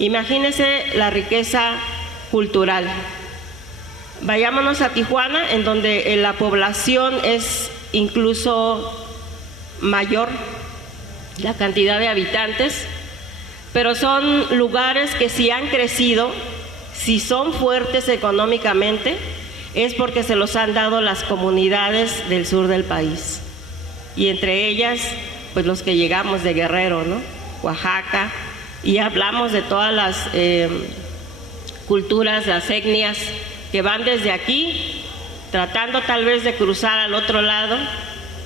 Imagínense la riqueza cultural. Vayámonos a Tijuana, en donde la población es incluso mayor, la cantidad de habitantes, pero son lugares que si han crecido, si son fuertes económicamente, es porque se los han dado las comunidades del sur del país. Y entre ellas, pues los que llegamos de Guerrero, ¿no? Oaxaca, y hablamos de todas las culturas, las etnias que van desde aquí, tratando tal vez de cruzar al otro lado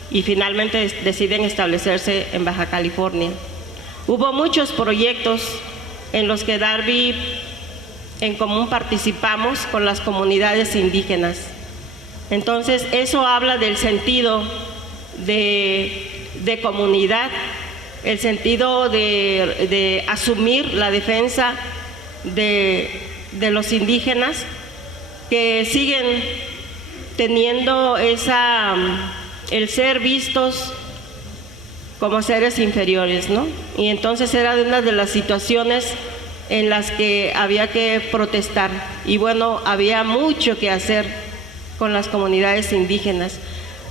y finalmente deciden establecerse en Baja California. Hubo muchos proyectos en los que Darby en común participamos con las comunidades indígenas. Entonces, eso habla del sentido de comunidad, el sentido de asumir la defensa de los indígenas que siguen teniendo el ser vistos como seres inferiores, ¿no? Y entonces era una de las situaciones en las que había que protestar. Y bueno, había mucho que hacer con las comunidades indígenas.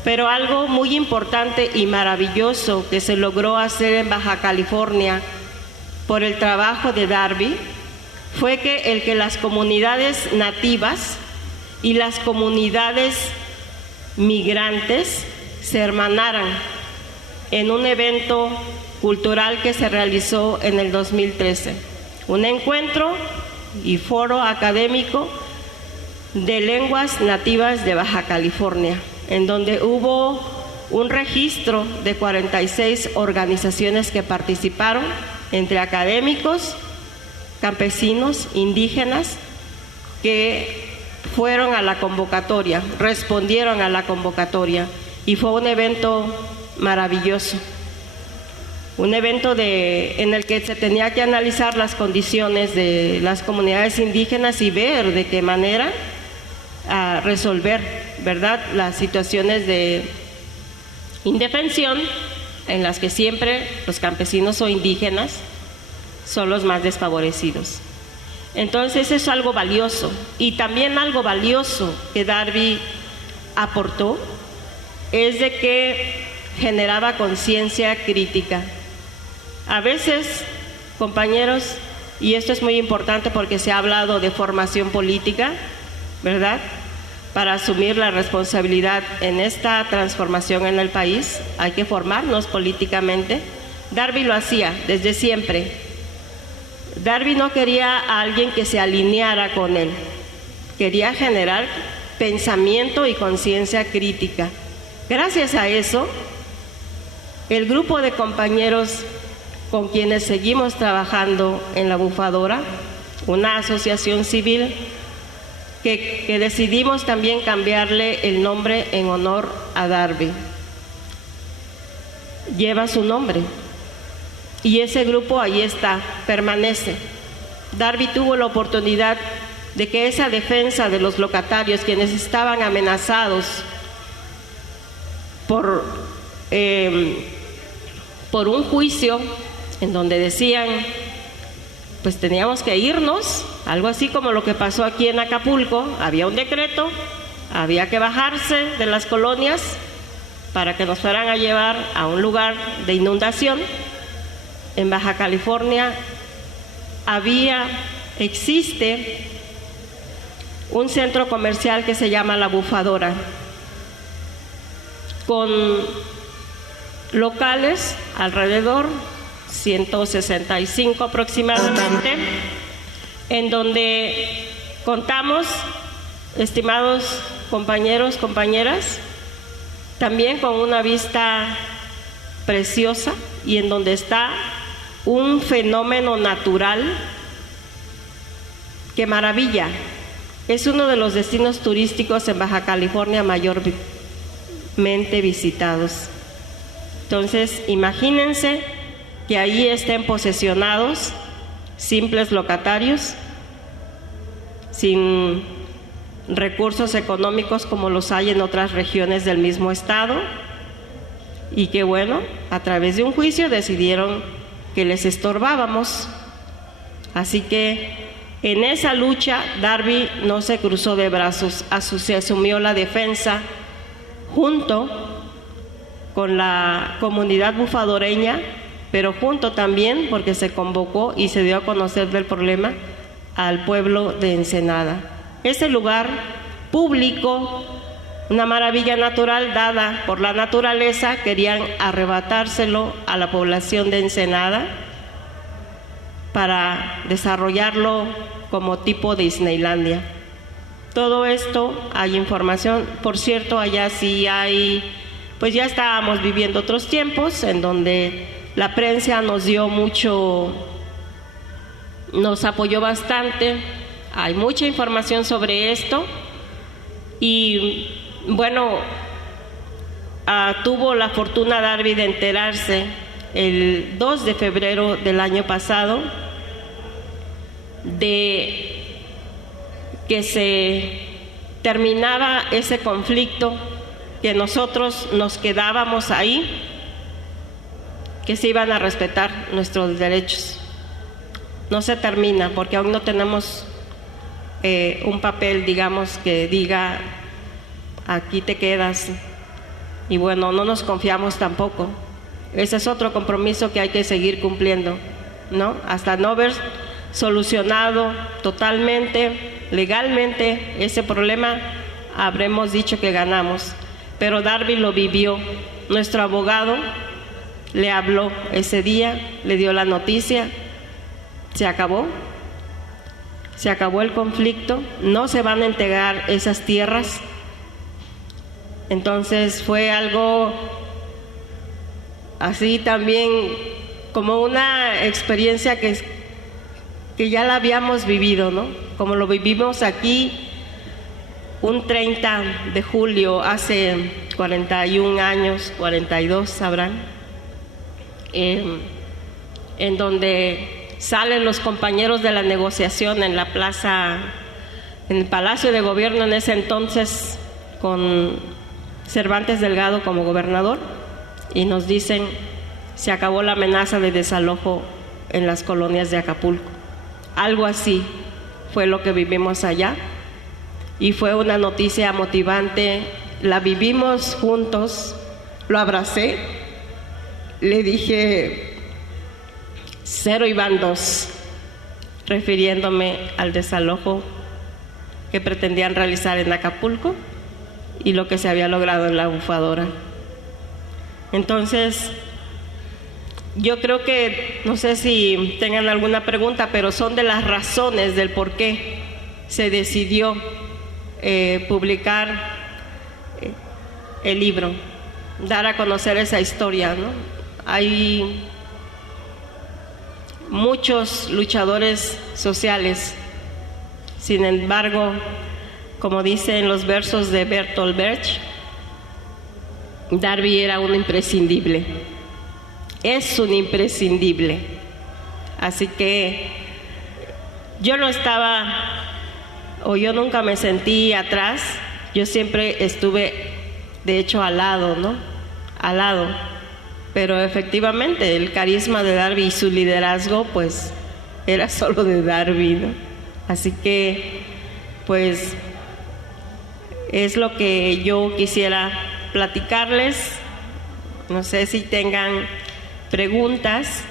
Pero algo muy importante y maravilloso que se logró hacer en Baja California por el trabajo de Darby fue que las comunidades nativas y las comunidades migrantes se hermanaran en un evento cultural que se realizó en el 2013. Un encuentro y foro académico de lenguas nativas de Baja California, en donde hubo un registro de 46 organizaciones que participaron, entre académicos, campesinos, indígenas, que fueron a la convocatoria, respondieron a la convocatoria, y fue un evento maravilloso. Un evento en el que se tenía que analizar las condiciones de las comunidades indígenas y ver de qué manera resolver, ¿verdad?, las situaciones de indefensión en las que siempre los campesinos o indígenas son los más desfavorecidos. Entonces es algo valioso, y también algo valioso que Darby aportó es de que generaba conciencia crítica. A veces, compañeros, y esto es muy importante porque se ha hablado de formación política, ¿verdad?, para asumir la responsabilidad en esta transformación en el país, hay que formarnos políticamente. Darby lo hacía desde siempre. Darby no quería a alguien que se alineara con él, quería generar pensamiento y conciencia crítica. Gracias a eso, el grupo de compañeros con quienes seguimos trabajando en la Bufadora, una asociación civil que decidimos también cambiarle el nombre en honor a Darby. Lleva su nombre y ese grupo ahí está, permanece. Darby tuvo la oportunidad de que esa defensa de los locatarios, quienes estaban amenazados por un juicio en donde decían, pues teníamos que irnos, algo así como lo que pasó aquí en Acapulco, había un decreto, había que bajarse de las colonias para que nos fueran a llevar a un lugar de inundación. En Baja California existe un centro comercial que se llama La Bufadora, con locales alrededor 165 aproximadamente, en donde contamos, estimados compañeros, compañeras, también con una vista preciosa y en donde está un fenómeno natural que maravilla. Es uno de los destinos turísticos en Baja California mayormente visitados. Entonces, imagínense que ahí estén posesionados simples locatarios sin recursos económicos como los hay en otras regiones del mismo estado, y que bueno, a través de un juicio decidieron que les estorbábamos. Así que en esa lucha Darby no se cruzó de brazos, se asumió la defensa junto con la comunidad bufadoreña, pero junto también, porque se convocó y se dio a conocer del problema, al pueblo de Ensenada. Ese lugar público, una maravilla natural dada por la naturaleza, querían arrebatárselo a la población de Ensenada para desarrollarlo como tipo Disneylandia. Todo esto hay información. Por cierto, allá sí hay, pues ya estábamos viviendo otros tiempos en donde la prensa nos dio mucho, nos apoyó bastante. Hay mucha información sobre esto y bueno, tuvo la fortuna Darby de enterarse el 2 de febrero del año pasado de que se terminaba ese conflicto, que nosotros nos quedábamos ahí que se iban a respetar nuestros derechos. No se termina porque aún no tenemos un papel, digamos, que diga aquí te quedas. Y bueno, no nos confiamos tampoco. Ese es otro compromiso que hay que seguir cumpliendo, ¿no? Hasta no haber solucionado totalmente, legalmente ese problema, habremos dicho que ganamos. Pero Darby lo vivió. Nuestro abogado le habló ese día, le dio la noticia, se acabó el conflicto, no se van a entregar esas tierras. Entonces fue algo así también como una experiencia que ya la habíamos vivido, ¿no? Como lo vivimos aquí un 30 de julio hace 41 años, 42 sabrán, en donde salen los compañeros de la negociación en la plaza, en el Palacio de Gobierno en ese entonces, con Cervantes Delgado como gobernador, y nos dicen: se acabó la amenaza de desalojo en las colonias de Acapulco. Algo así fue lo que vivimos allá, y fue una noticia motivante. La vivimos juntos, lo abracé, le dije 0 y van 2, refiriéndome al desalojo que pretendían realizar en Acapulco y lo que se había logrado en la Bufadora. Entonces, yo creo que, no sé si tengan alguna pregunta, pero son de las razones del por qué se decidió publicar el libro, dar a conocer esa historia, ¿no? Hay muchos luchadores sociales, sin embargo, como dicen los versos de Bertolt Brecht, Darby era un imprescindible, es un imprescindible. Así que yo no estaba, o yo nunca me sentí atrás, yo siempre estuve, de hecho, al lado, ¿no? Al lado. Pero efectivamente el carisma de Darby y su liderazgo pues era solo de Darby, ¿no? Así que pues es lo que yo quisiera platicarles. No sé si tengan preguntas,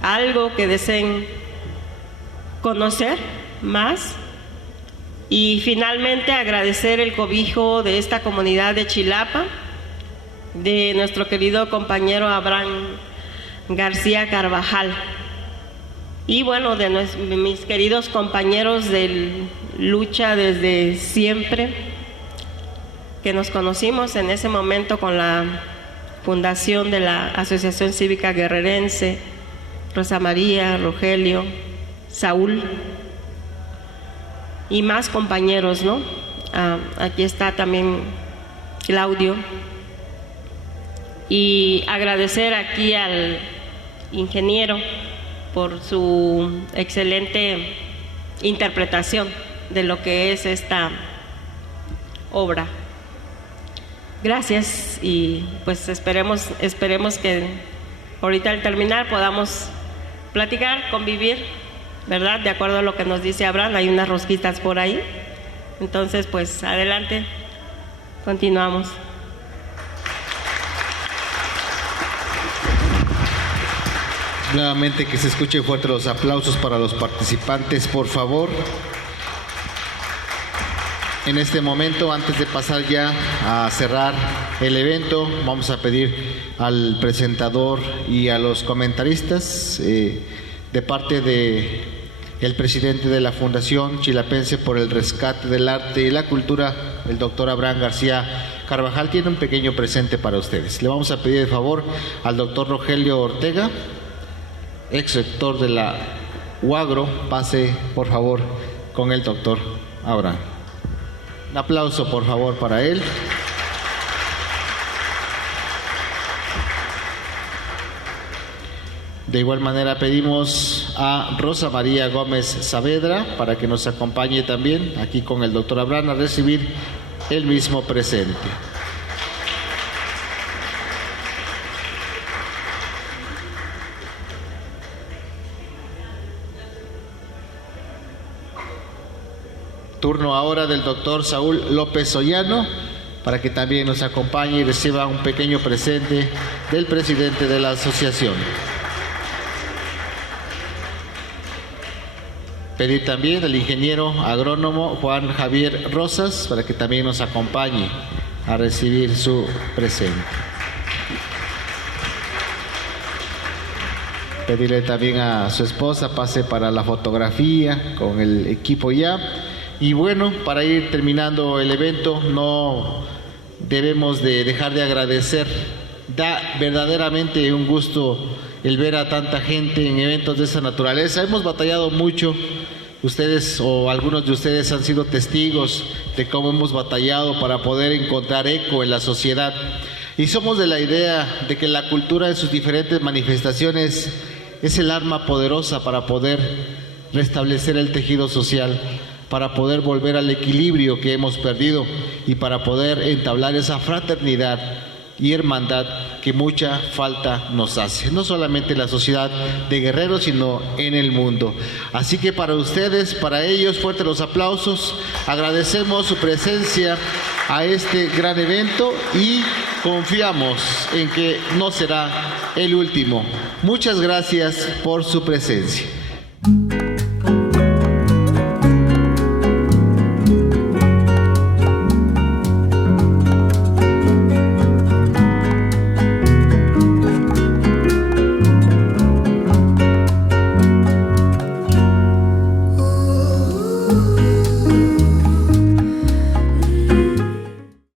algo que deseen conocer más. Y finalmente agradecer el cobijo de esta comunidad de Chilapa, de nuestro querido compañero Abraham García Carvajal, y bueno, de mis queridos compañeros de lucha desde siempre, que nos conocimos en ese momento con la fundación de la Asociación Cívica Guerrerense, Rosa María, Rogelio, Saúl y más compañeros, ¿no? Aquí está también Claudio. Y agradecer aquí al ingeniero por su excelente interpretación de lo que es esta obra. Gracias, y pues esperemos que ahorita al terminar podamos platicar, convivir, ¿verdad? De acuerdo a lo que nos dice Abraham, hay unas rosquitas por ahí. Entonces, pues adelante, continuamos. Nuevamente que se escuchen fuerte los aplausos para los participantes, por favor. En este momento, antes de pasar ya a cerrar el evento, vamos a pedir al presentador y a los comentaristas, de parte de el presidente de la Fundación Chilapense por el Rescate del Arte y la Cultura, el doctor Abraham García Carvajal, tiene un pequeño presente para ustedes. Le vamos a pedir de favor al doctor Rogelio Ortega, ex rector de la UAGRO, pase por favor con el doctor Abraham. Un aplauso por favor para él. De igual manera pedimos a Rosa María Gómez Saavedra para que nos acompañe también aquí con el doctor Abraham a recibir el mismo presente. Turno ahora del doctor Saúl López Ollano, para que también nos acompañe y reciba un pequeño presente del presidente de la asociación. Pedir también al ingeniero agrónomo Juan Javier Rosas para que también nos acompañe a recibir su presente. Pedirle también a su esposa pase para la fotografía con el equipo ya. Y bueno, para ir terminando el evento, no debemos de dejar de agradecer. Da verdaderamente un gusto el ver a tanta gente en eventos de esa naturaleza. Hemos batallado mucho. Ustedes o algunos de ustedes han sido testigos de cómo hemos batallado para poder encontrar eco en la sociedad. Y somos de la idea de que la cultura en sus diferentes manifestaciones es el arma poderosa para poder restablecer el tejido social, para poder volver al equilibrio que hemos perdido y para poder entablar esa fraternidad y hermandad que mucha falta nos hace, no solamente en la sociedad de Guerrero, sino en el mundo. Así que para ustedes, para ellos, fuertes los aplausos, agradecemos su presencia a este gran evento y confiamos en que no será el último. Muchas gracias por su presencia.